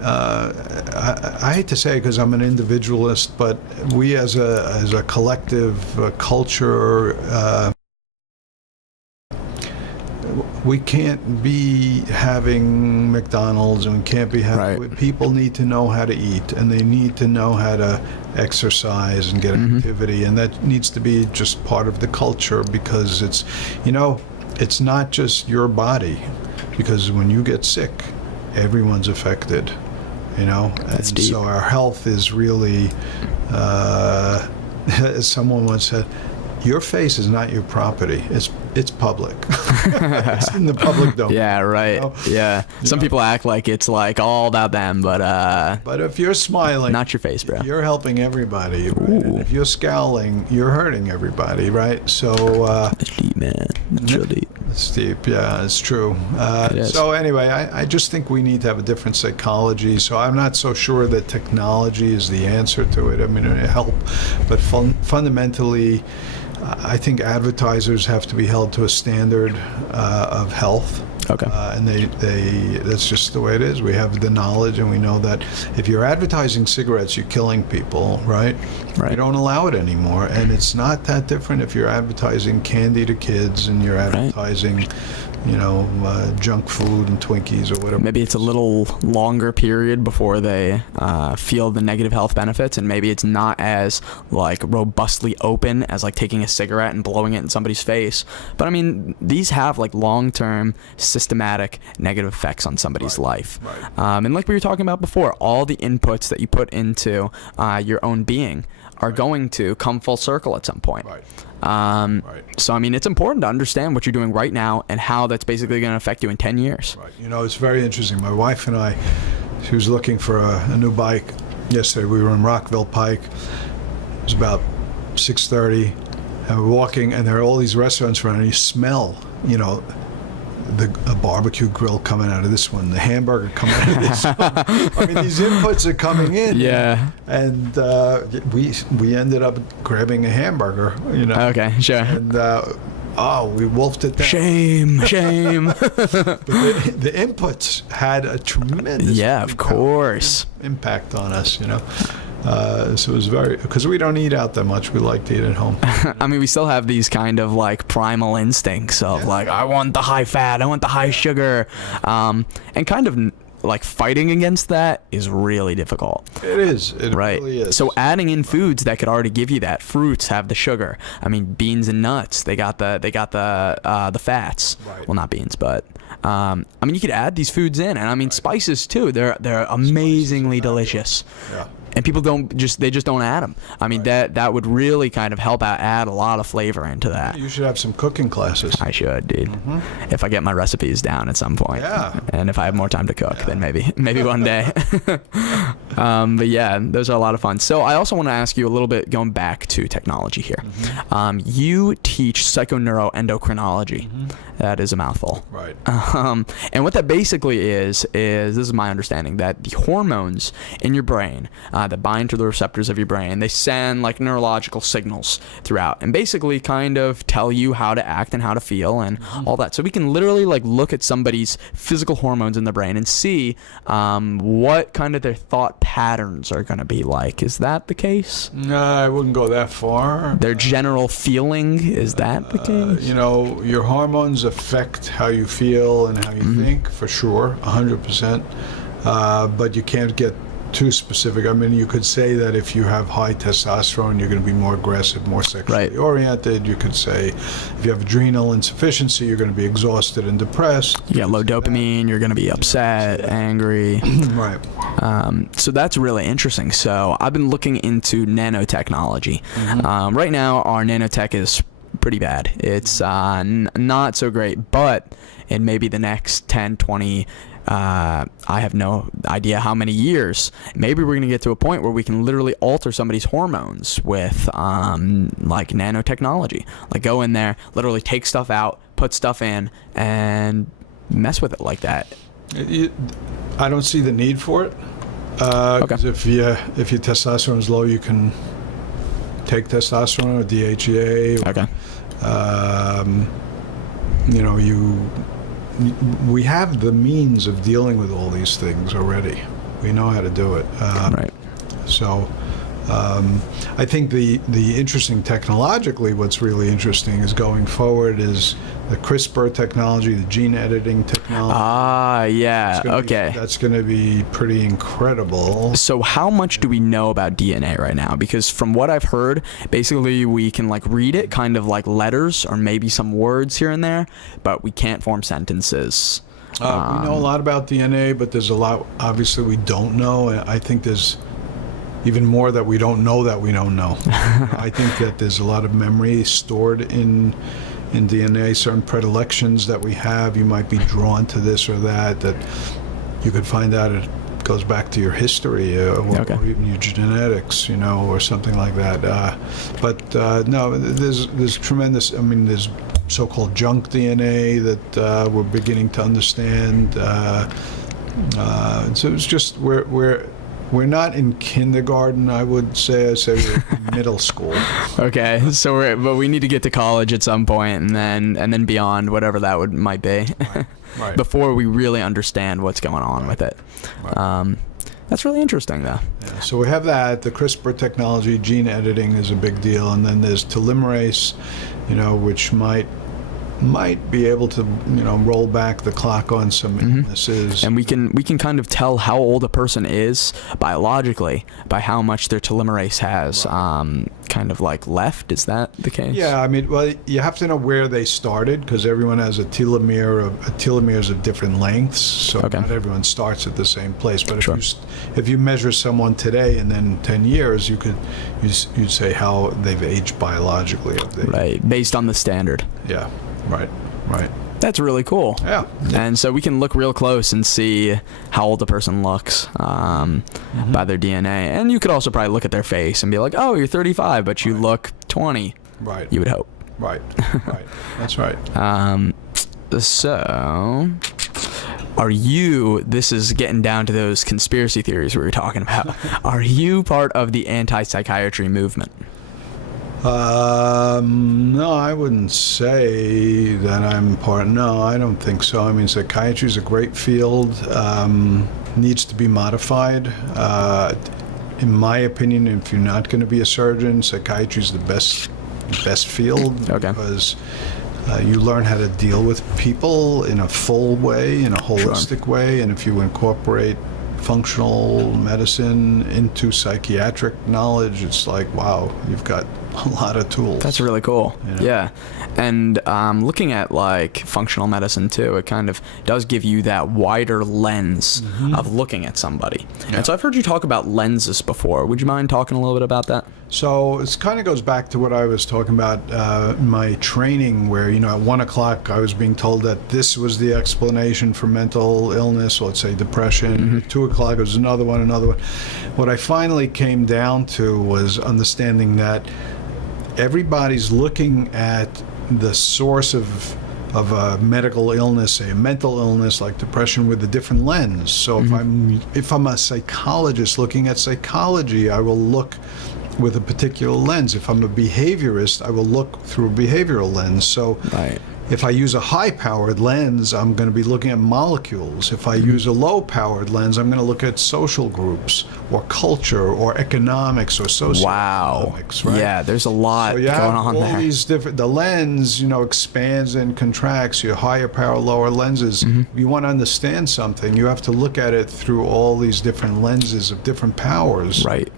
I hate to say it because I'm an individualist, but we as a collective culture, we can't be having McDonald's, and we can't be having... Right. People need to know how to eat, and they need to know how to exercise and get activity, and that needs to be just part of the culture, because it's, it's not just your body, because when you get sick, everyone's affected, That's deep. So our health is really, as someone once said, your face is not your property. It's public. It's in the public domain. Yeah, right. Yeah. Some people act like it's like all about them, but if you're smiling, not your face, bro. You're helping everybody. Right? And if you're scowling, you're hurting everybody, right? So that's deep, man. That's real deep. It's deep, yeah, it's true. It is. So anyway, I just think we need to have a different psychology. So I'm not so sure that technology is the answer to it. I mean, it help, but fundamentally, I think advertisers have to be held to a standard of health. Okay. And that's just the way it is. We have the knowledge, and we know that if you're advertising cigarettes, you're killing people, right? Right. You don't allow it anymore. And it's not that different if you're advertising candy to kids and you're advertising, junk food and Twinkies or whatever. Maybe it's a little longer period before they feel the negative health benefits, and maybe it's not as like robustly open as like taking a cigarette and blowing it in somebody's face. But I mean, these have like long-term systematic negative effects on somebody's life. Right. And like we were talking about before, all the inputs that you put into your own being are going to come full circle at some point. Right. So, I mean, it's important to understand what you're doing right now and how that's basically going to affect you in 10 years. Right. It's very interesting. My wife and I, she was looking for a new bike yesterday. We were in Rockville Pike. It was about 6:30, and we're walking, and there are all these restaurants around, and you smell, a barbecue grill coming out of this one, the hamburger coming out of this one. I mean, these inputs are coming in. Yeah. And we ended up grabbing a hamburger, Okay, sure. And we wolfed it down. Shame. But the inputs had a tremendous of course impact on us, so it was because we don't eat out that much. We like to eat at home. I mean, we still have these kind of like primal instincts of like, I want the high fat, I want the high sugar, and kind of like fighting against that is really difficult. It is. It right. really is. So adding in foods that could already give you that. Fruits have the sugar. I mean, beans and nuts, they got the fats. Right. Well, not beans, but I mean, you could add these foods in, and I mean, spices too. They're amazingly delicious. Yeah. And people just don't add them. I mean, that would really kind of help add a lot of flavor into that. You should have some cooking classes. I should, dude. If I get my recipes down at some point. Yeah. And if I have more time to cook, then maybe one day. But yeah, those are a lot of fun. So I also want to ask you a little bit, going back to technology here. You teach psychoneuroendocrinology. That is a mouthful. Right. And what that basically is this is my understanding, that the hormones in your brain that bind to the receptors of your brain, they send like neurological signals throughout and basically kind of tell you how to act and how to feel and all that. So we can literally like look at somebody's physical hormones in the brain and see what kind of their thought patterns are going to be like. Is that the case? No, I wouldn't go that far. Their general feeling, is that the case? Your hormones affect how you feel and how you think, for sure, 100%. But you can't get too specific. I mean, you could say that if you have high testosterone, you're going to be more aggressive, more sexually oriented. You could say if you have adrenal insufficiency, you're going to be exhausted and depressed. You got low dopamine, you're going to be upset, angry. Right. So that's really interesting. So I've been looking into nanotechnology. Right now, our nanotech is pretty bad. It's not so great, but in maybe the next 10, 20 I have no idea how many years. Maybe we're going to get to a point where we can literally alter somebody's hormones with like nanotechnology. Like go in there, literally take stuff out, put stuff in, and mess with it like that. I don't see the need for it. Because if your testosterone is low, you can take testosterone or DHEA. We have the means of dealing with all these things already. We know how to do it. Right. So I think the interesting technologically, what's really interesting is going forward is the CRISPR technology, the gene editing technology. That's going to be pretty incredible. So how much do we know about DNA right now? Because from what I've heard, basically we can like read it kind of like letters or maybe some words here and there, but we can't form sentences. We know a lot about DNA, but there's a lot obviously we don't know, and I think there's even more that we don't know that we don't know. I think that there's a lot of memory stored in DNA, certain predilections that we have. You might be drawn to this or that you could find out it goes back to your history or even your genetics, or something like that. But no, there's tremendous, there's so-called junk DNA that we're beginning to understand. So it's just we're not in kindergarten, I would say. I say we're in middle school. Okay, so but we need to get to college at some point, and then beyond, whatever that might be, Right. before we really understand what's going on with it. Right. That's really interesting, though. Yeah, so we have that. The CRISPR technology, gene editing is a big deal, and then there's telomerase, which might be able to roll back the clock on some illnesses. And we can kind of tell how old a person is biologically by how much their telomerase has kind of like left. Is that the case? Yeah, I mean, well, you have to know where they started, because everyone has a telomeres of different lengths, so not everyone starts at the same place. But if you measure someone today and then 10 years, you'd say how they've aged biologically. Right, based on the standard. Yeah. Right. That's really cool. Yeah. And so we can look real close and see how old the person looks by their DNA. And you could also probably look at their face and be like, oh, you're 35, but you look 20. Right. You would hope. Right. That's right. So, this is getting down to those conspiracy theories we were talking about. Are you part of the anti-psychiatry movement? No, I wouldn't say that I'm part. No, I don't think so. I mean, psychiatry is a great field. Needs to be modified. In my opinion, if you're not going to be a surgeon, psychiatry is the best field, because you learn how to deal with people in a full way, in a holistic way, and if you incorporate functional medicine into psychiatric knowledge, it's like, wow, you've got a lot of tools. That's really cool. Yeah. And looking at like functional medicine too, it kind of does give you that wider lens of looking at somebody. Yeah. And so I've heard you talk about lenses before. Would you mind talking a little bit about that? So it kind of goes back to what I was talking about in my training, where, at 1 o'clock I was being told that this was the explanation for mental illness, let's say depression. 2 o'clock it was another one. What I finally came down to was understanding that everybody's looking at the source of a medical illness, say a mental illness like depression, with a different lens. So if I'm a psychologist looking at psychology, I will look with a particular lens. If I'm a behaviorist, I will look through a behavioral lens. So if I use a high-powered lens, I'm going to be looking at molecules. If I use a low-powered lens, I'm going to look at social groups or culture or economics or socioeconomics. Right? Yeah, there's a lot going on there. So you have all these different. The lens, expands and contracts. Your higher power, lower lenses. If you want to understand something, you have to look at it through all these different lenses of different powers. Right.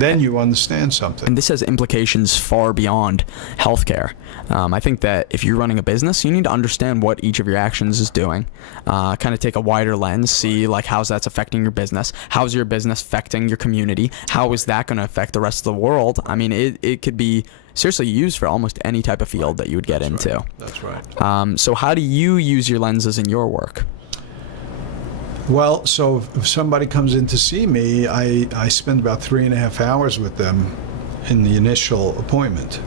Then you understand something. And this has implications far beyond healthcare. I think that if you're running a business, you need to understand what each of your actions is doing. Kind of take a wider lens, see like how's that's affecting your business. How's your business affecting your community? How is that going to affect the rest of the world? I mean, it could be seriously used for almost any type of field that you would get into. That's right. So how do you use your lenses in your work? Well, so if somebody comes in to see me, I spend about 3.5 hours with them in the initial appointment.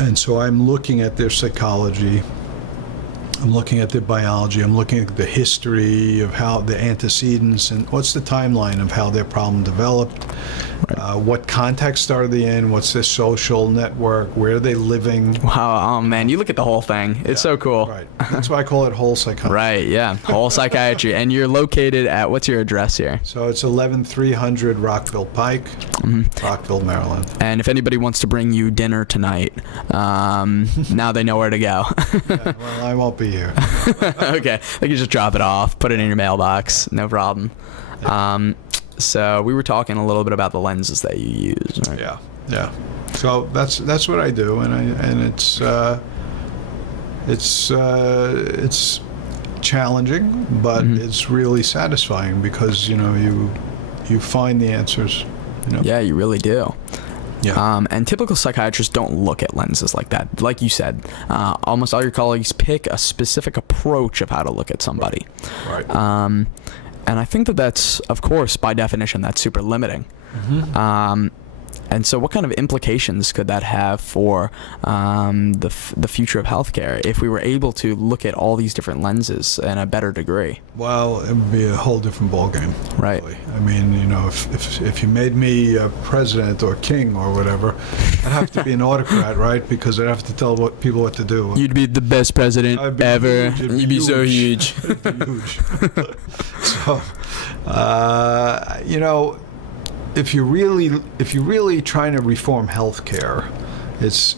And so I'm looking at their psychology, I'm looking at their biology, I'm looking at the history of how the antecedents and what's the timeline of how their problem developed, what context are they in, what's their social network, where are they living. Wow, oh man, you look at the whole thing. It's so cool. Right, that's why I call it Whole Psychiatry. Right, yeah, Whole Psychiatry. And you're located at, what's your address here? So it's 11300 Rockville Pike, Rockville, Maryland. And if anybody wants to bring you dinner tonight, now they know where to go. Well, I won't be here. Okay, they can just drop it off, put it in your mailbox, no problem. So we were talking a little bit about the lenses that you use, right? Yeah. So that's what I do, and it's challenging, but it's really satisfying because you find the answers. Yeah, you really do. Yeah. And typical psychiatrists don't look at lenses like that. Like you said, almost all your colleagues pick a specific approach of how to look at somebody. Right. And I think that's, of course, by definition, that's super limiting. And so what kind of implications could that have for the future of healthcare if we were able to look at all these different lenses in a better degree? Well, it would be a whole different ballgame. Right. Really. I mean, you know, if you made me president or king or whatever, I'd have to be an autocrat, right? Because I'd have to tell people what to do. You'd be the best president ever. You'd be so huge. It'd be huge. So, you know, if you're really trying to reform healthcare, it's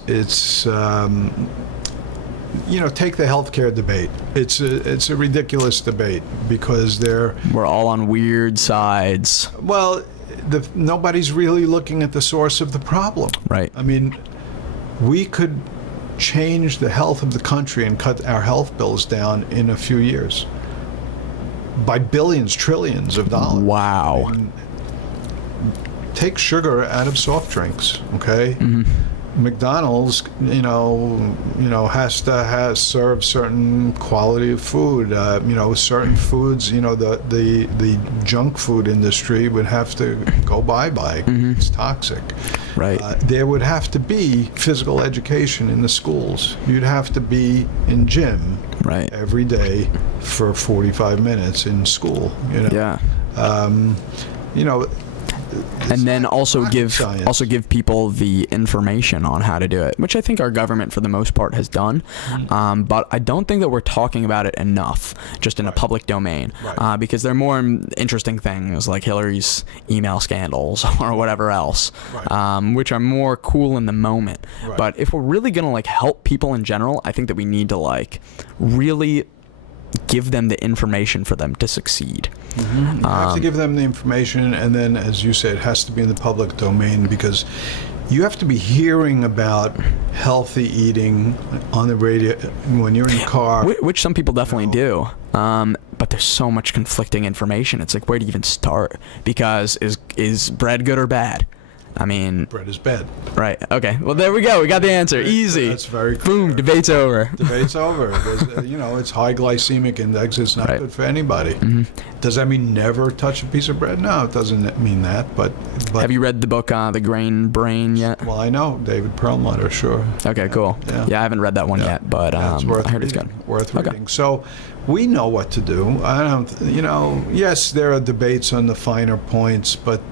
you know, take the healthcare debate. It's a ridiculous debate because we're all on weird sides. Well, nobody's really looking at the source of the problem. Right. I mean, we could change the health of the country and cut our health bills down in a few years by billions, trillions of dollars. Wow. I mean, take sugar out of soft drinks, okay? Mm-hmm. McDonald's, you know, has to serve certain quality of food. You know, certain foods, you know, the junk food industry would have to go bye-bye. Mm-hmm. It's toxic. Right. There would have to be physical education in the schools. You'd have to be in gym every day for 45 minutes in school. You know. Yeah. You know. And then also give people the information on how to do it, which I think our government for the most part has done. But I don't think that we're talking about it enough just in a public domain, because there are more interesting things like Hillary's email scandals or whatever else, which are more cool in the moment. But if we're really going to like help people in general, I think that we need to like really give them the information for them to succeed. Mm-hmm. You have to give them the information, and then, as you said, it has to be in the public domain because you have to be hearing about healthy eating on the radio when you're in the car. Which some people definitely do. But there's so much conflicting information. It's like, where do you even start? Because is bread good or bad? I mean, bread is bad. Right. Okay. Well, there we go. We got the answer. Easy. That's very clear. Boom. Debate's over. Debate's over. You know, it's high glycemic index. It's not good for anybody. Mm-hmm. Does that mean never touch a piece of bread? No, it doesn't mean that. But have you read the book The Grain Brain yet? Well, I know David Perlmutter. Sure. Okay. Cool. Yeah, I haven't read that one yet, but I heard it's good. Worth reading. So we know what to do. I don't. You know, yes, there are debates on the finer points, but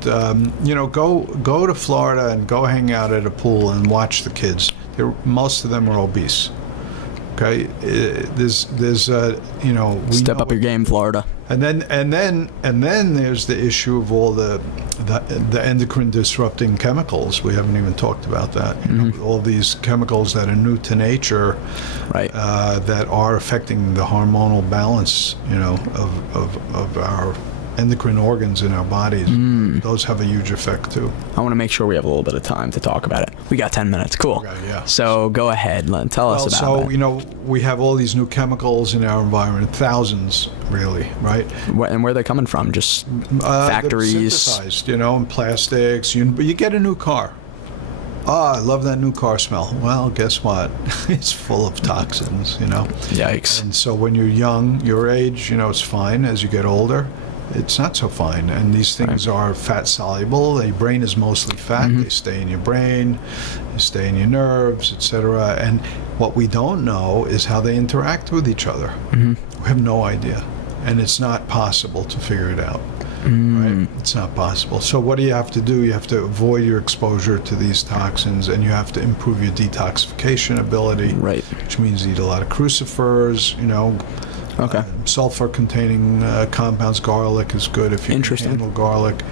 you know, go to Florida and go hang out at a pool and watch the kids. Most of them are obese. Okay, there's you know, step up your game, Florida. And then there's the issue of all the endocrine disrupting chemicals. We haven't even talked about that. You know, all these chemicals that are new to nature, that are affecting the hormonal balance, you know, of our endocrine organs in our bodies. Those have a huge effect too. I want to make sure we have a little bit of time to talk about it. We got 10 minutes. Cool. Okay, yeah. So go ahead, tell us about it. So, you know, we have all these new chemicals in our environment, thousands really, right? And where are they coming from? Just factories? Synthesized, you know, and plastics. You get a new car. I love that new car smell. Well, guess what? It's full of toxins, you know. Yikes. And so when you're young, your age, you know, it's fine. As you get older, it's not so fine. And these things are fat soluble. The brain is mostly fat. They stay in your brain, they stay in your nerves, etc. And what we don't know is how they interact with each other. We have no idea. And it's not possible to figure it out. Right? It's not possible. So what do you have to do? You have to avoid your exposure to these toxins, and you have to improve your detoxification ability, which means eat a lot of crucifers, you know. Okay. Sulfur-containing compounds. Garlic is good if you can handle garlic.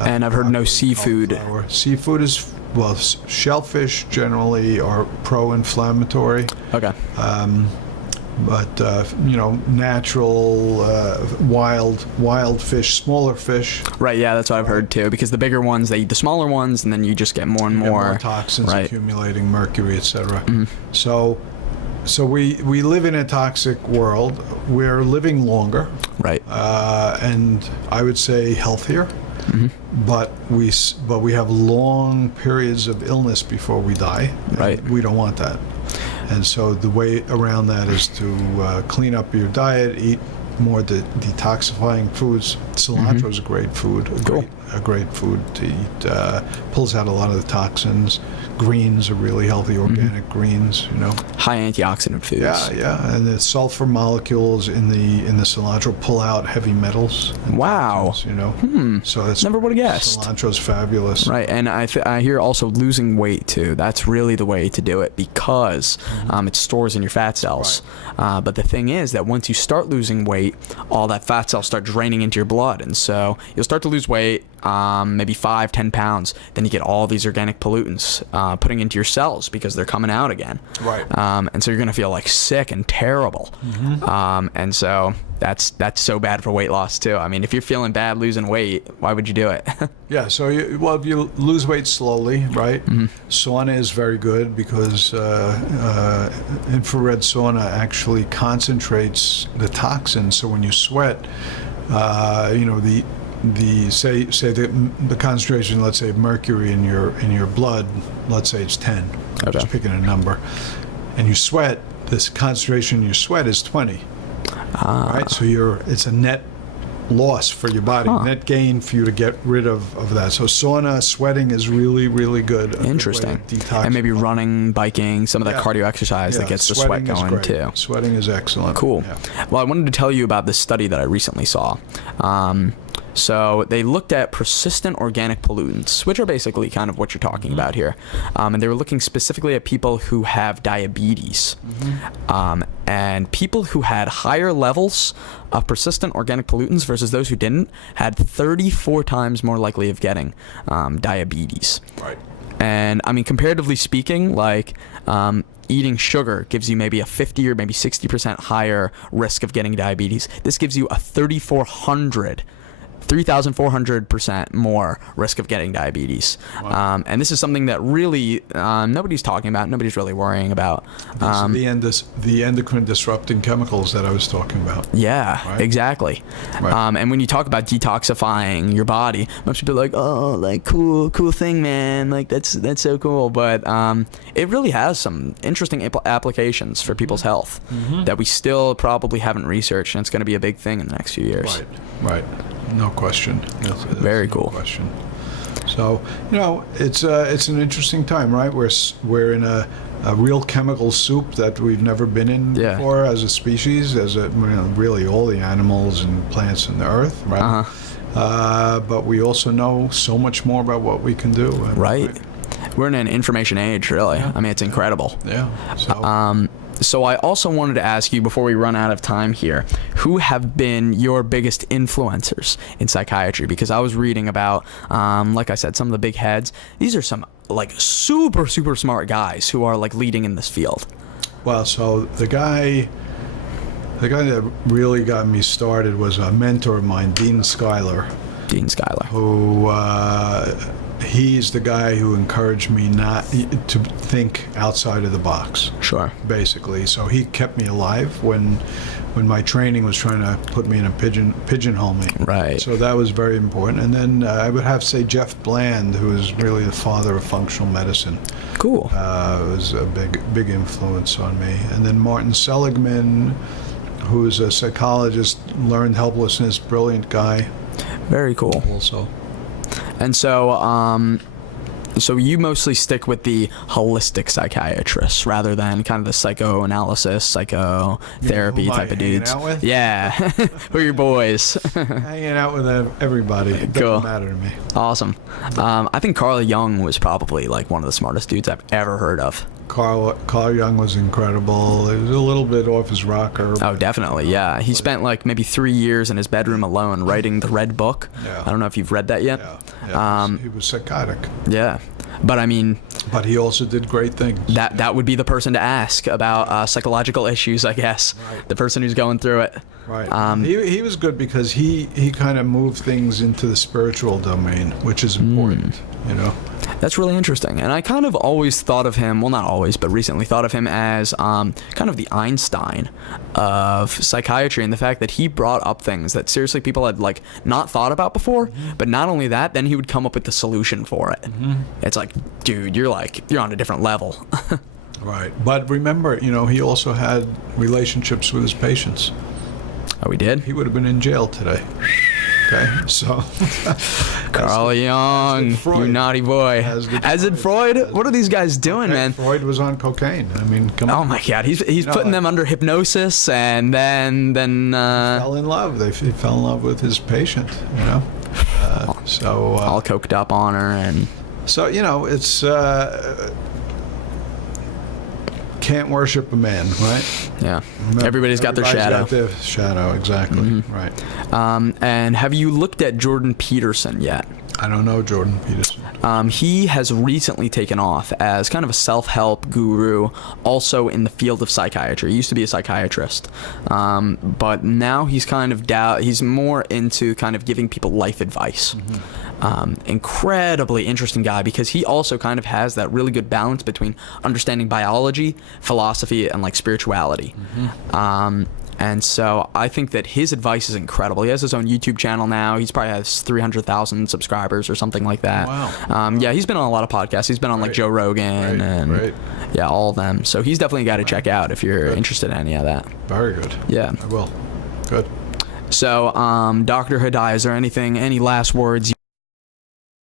And I've heard no seafood. Seafood is, well, shellfish generally are pro-inflammatory. Okay. But you know, natural, wild fish, smaller fish. Right. Yeah, that's what I've heard too. Because the bigger ones, they eat the smaller ones, and then you just get more and more toxins accumulating, mercury, etc. So we live in a toxic world. We're living longer, and I would say healthier. But we have long periods of illness before we die. We don't want that. And so the way around that is to clean up your diet, eat more detoxifying foods. Cilantro is a great food, a great food to eat. Pulls out a lot of the toxins. Greens are really healthy, organic greens, you know. High antioxidant foods. Yeah, and the sulfur molecules in the cilantro pull out heavy metals. Wow. Toxins, you know. So that's Never would have guessed. Cilantro's fabulous. Right, and I hear also losing weight too. That's really the way to do it because it stores in your fat cells. Right. But the thing is that once you start losing weight, all that fat cells start draining into your blood, and so you'll start to lose weight, maybe 5-10 pounds. Then you get all these organic pollutants putting into your cells because they're coming out again. Right. And so you're gonna feel like sick and terrible. And so that's so bad for weight loss too. I mean, if you're feeling bad losing weight, why would you do it? Yeah, so if you lose weight slowly, right? Sauna is very good because infrared sauna actually concentrates the toxins. So when you sweat, the concentration, let's say, of mercury in your blood, let's say it's 10. I'm just picking a number, and you sweat. This concentration in your sweat is 20. Right, so it's a net loss for your body, net gain for you to get rid of that. So sauna, sweating is really, really good. Interesting. Detox. And maybe running, biking, some of that cardio exercise that gets the sweat going too. Sweating is excellent. Cool. Yeah. Well, I wanted to tell you about this study that I recently saw. So they looked at persistent organic pollutants, which are basically kind of what you're talking about here. And they were looking specifically at people who have diabetes. And people who had higher levels of persistent organic pollutants versus those who didn't had 34 times more likely of getting diabetes. Right. And I mean, comparatively speaking, like eating sugar gives you maybe a 50 or maybe 60% higher risk of getting diabetes. This gives you a 3,400% more risk of getting diabetes. Wow. And this is something that really nobody's talking about, nobody's really worrying about. These are the endocrine disrupting chemicals that I was talking about. Yeah, right? Exactly. Right. And when you talk about detoxifying your body, most people are like, oh, like cool thing, man. Like that's so cool. But it really has some interesting applications for people's health that we still probably haven't researched, and it's going to be a big thing in the next few years. Right. No question. That's Very cool. No question. So, it's an interesting time, right? We're in a real chemical soup that we've never been in before as a species, really all the animals and plants on the earth, right? But we also know so much more about what we can do. Right. We're in an information age, really. Yeah. I mean, it's incredible. Yeah. So I also wanted to ask you, before we run out of time here, who have been your biggest influencers in psychiatry? Because I was reading about, like I said, some of the big heads. These are some like super, super smart guys who are like leading in this field. Well, so the guy that really got me started was a mentor of mine, Dean Schuyler. Who he's the guy who encouraged me not to think outside of the box. Sure. Basically, so he kept me alive when my training was trying to put me in a pigeonhole me. Right. So that was very important. And then I would have to say Jeff Bland, who is really the father of functional medicine. Cool. Was a big influence on me. And then Martin Seligman, who's a psychologist, learned helplessness, brilliant guy. Very cool. Also. And so, so you mostly stick with the holistic psychiatrists rather than kind of the psychoanalysis, psychotherapy type of dudes. Out with? Yeah. Who are your boys? Hanging out with everybody. It doesn't matter to me. Awesome. I think Carl Jung was probably like one of the smartest dudes I've ever heard of. Carl Jung was incredible. He was a little bit off his rocker. Oh, definitely, yeah. He spent like maybe 3 years in his bedroom alone writing the Red Book. Yeah. I don't know if you've read that yet. Yeah. He was psychotic. Yeah. But I mean... But he also did great things. That would be the person to ask about psychological issues, I guess. Right. The person who's going through it. Right. He was good because he kind of moved things into the spiritual domain, which is important, That's really interesting. And I kind of always thought of him, well, not always, but recently thought of him as kind of the Einstein of psychiatry, and the fact that he brought up things that seriously people had like not thought about before. But not only that, then he would come up with the solution for it. It's like, dude, you're on a different level. Right. But remember, he also had relationships with his patients. Oh, he did? He would have been in jail today. Okay, so Carl Jung, you Freud. naughty boy. As did Freud. What are these guys doing, man? Freud was on cocaine. I mean, come on. Oh my God, he's putting them under hypnosis, and then Fell in love. He fell in love with his patient. You know, all coked up on her, and so you know it's. Can't worship a man, right? Yeah. Everybody's got their shadow. Got their shadow, exactly. Mm-hmm. Right. And have you looked at Jordan Peterson yet? I don't know Jordan Peterson. He has recently taken off as kind of a self-help guru, also in the field of psychiatry. He used to be a psychiatrist, but now he's kind of he's more into kind of giving people life advice. Mm-hmm. Incredibly interesting guy, because he also kind of has that really good balance between understanding biology, philosophy, and like spirituality. Mm-hmm. And so I think that his advice is incredible. He has his own YouTube channel now. He's probably has 300,000 subscribers or something like that. Wow. Yeah, he's been on a lot of podcasts. He's been on like Joe Rogan and yeah, all of them. So he's definitely a guy to check out if you're interested in any of that. Very good. Yeah. I will. Good. So, Dr. Hedaya, is there any last words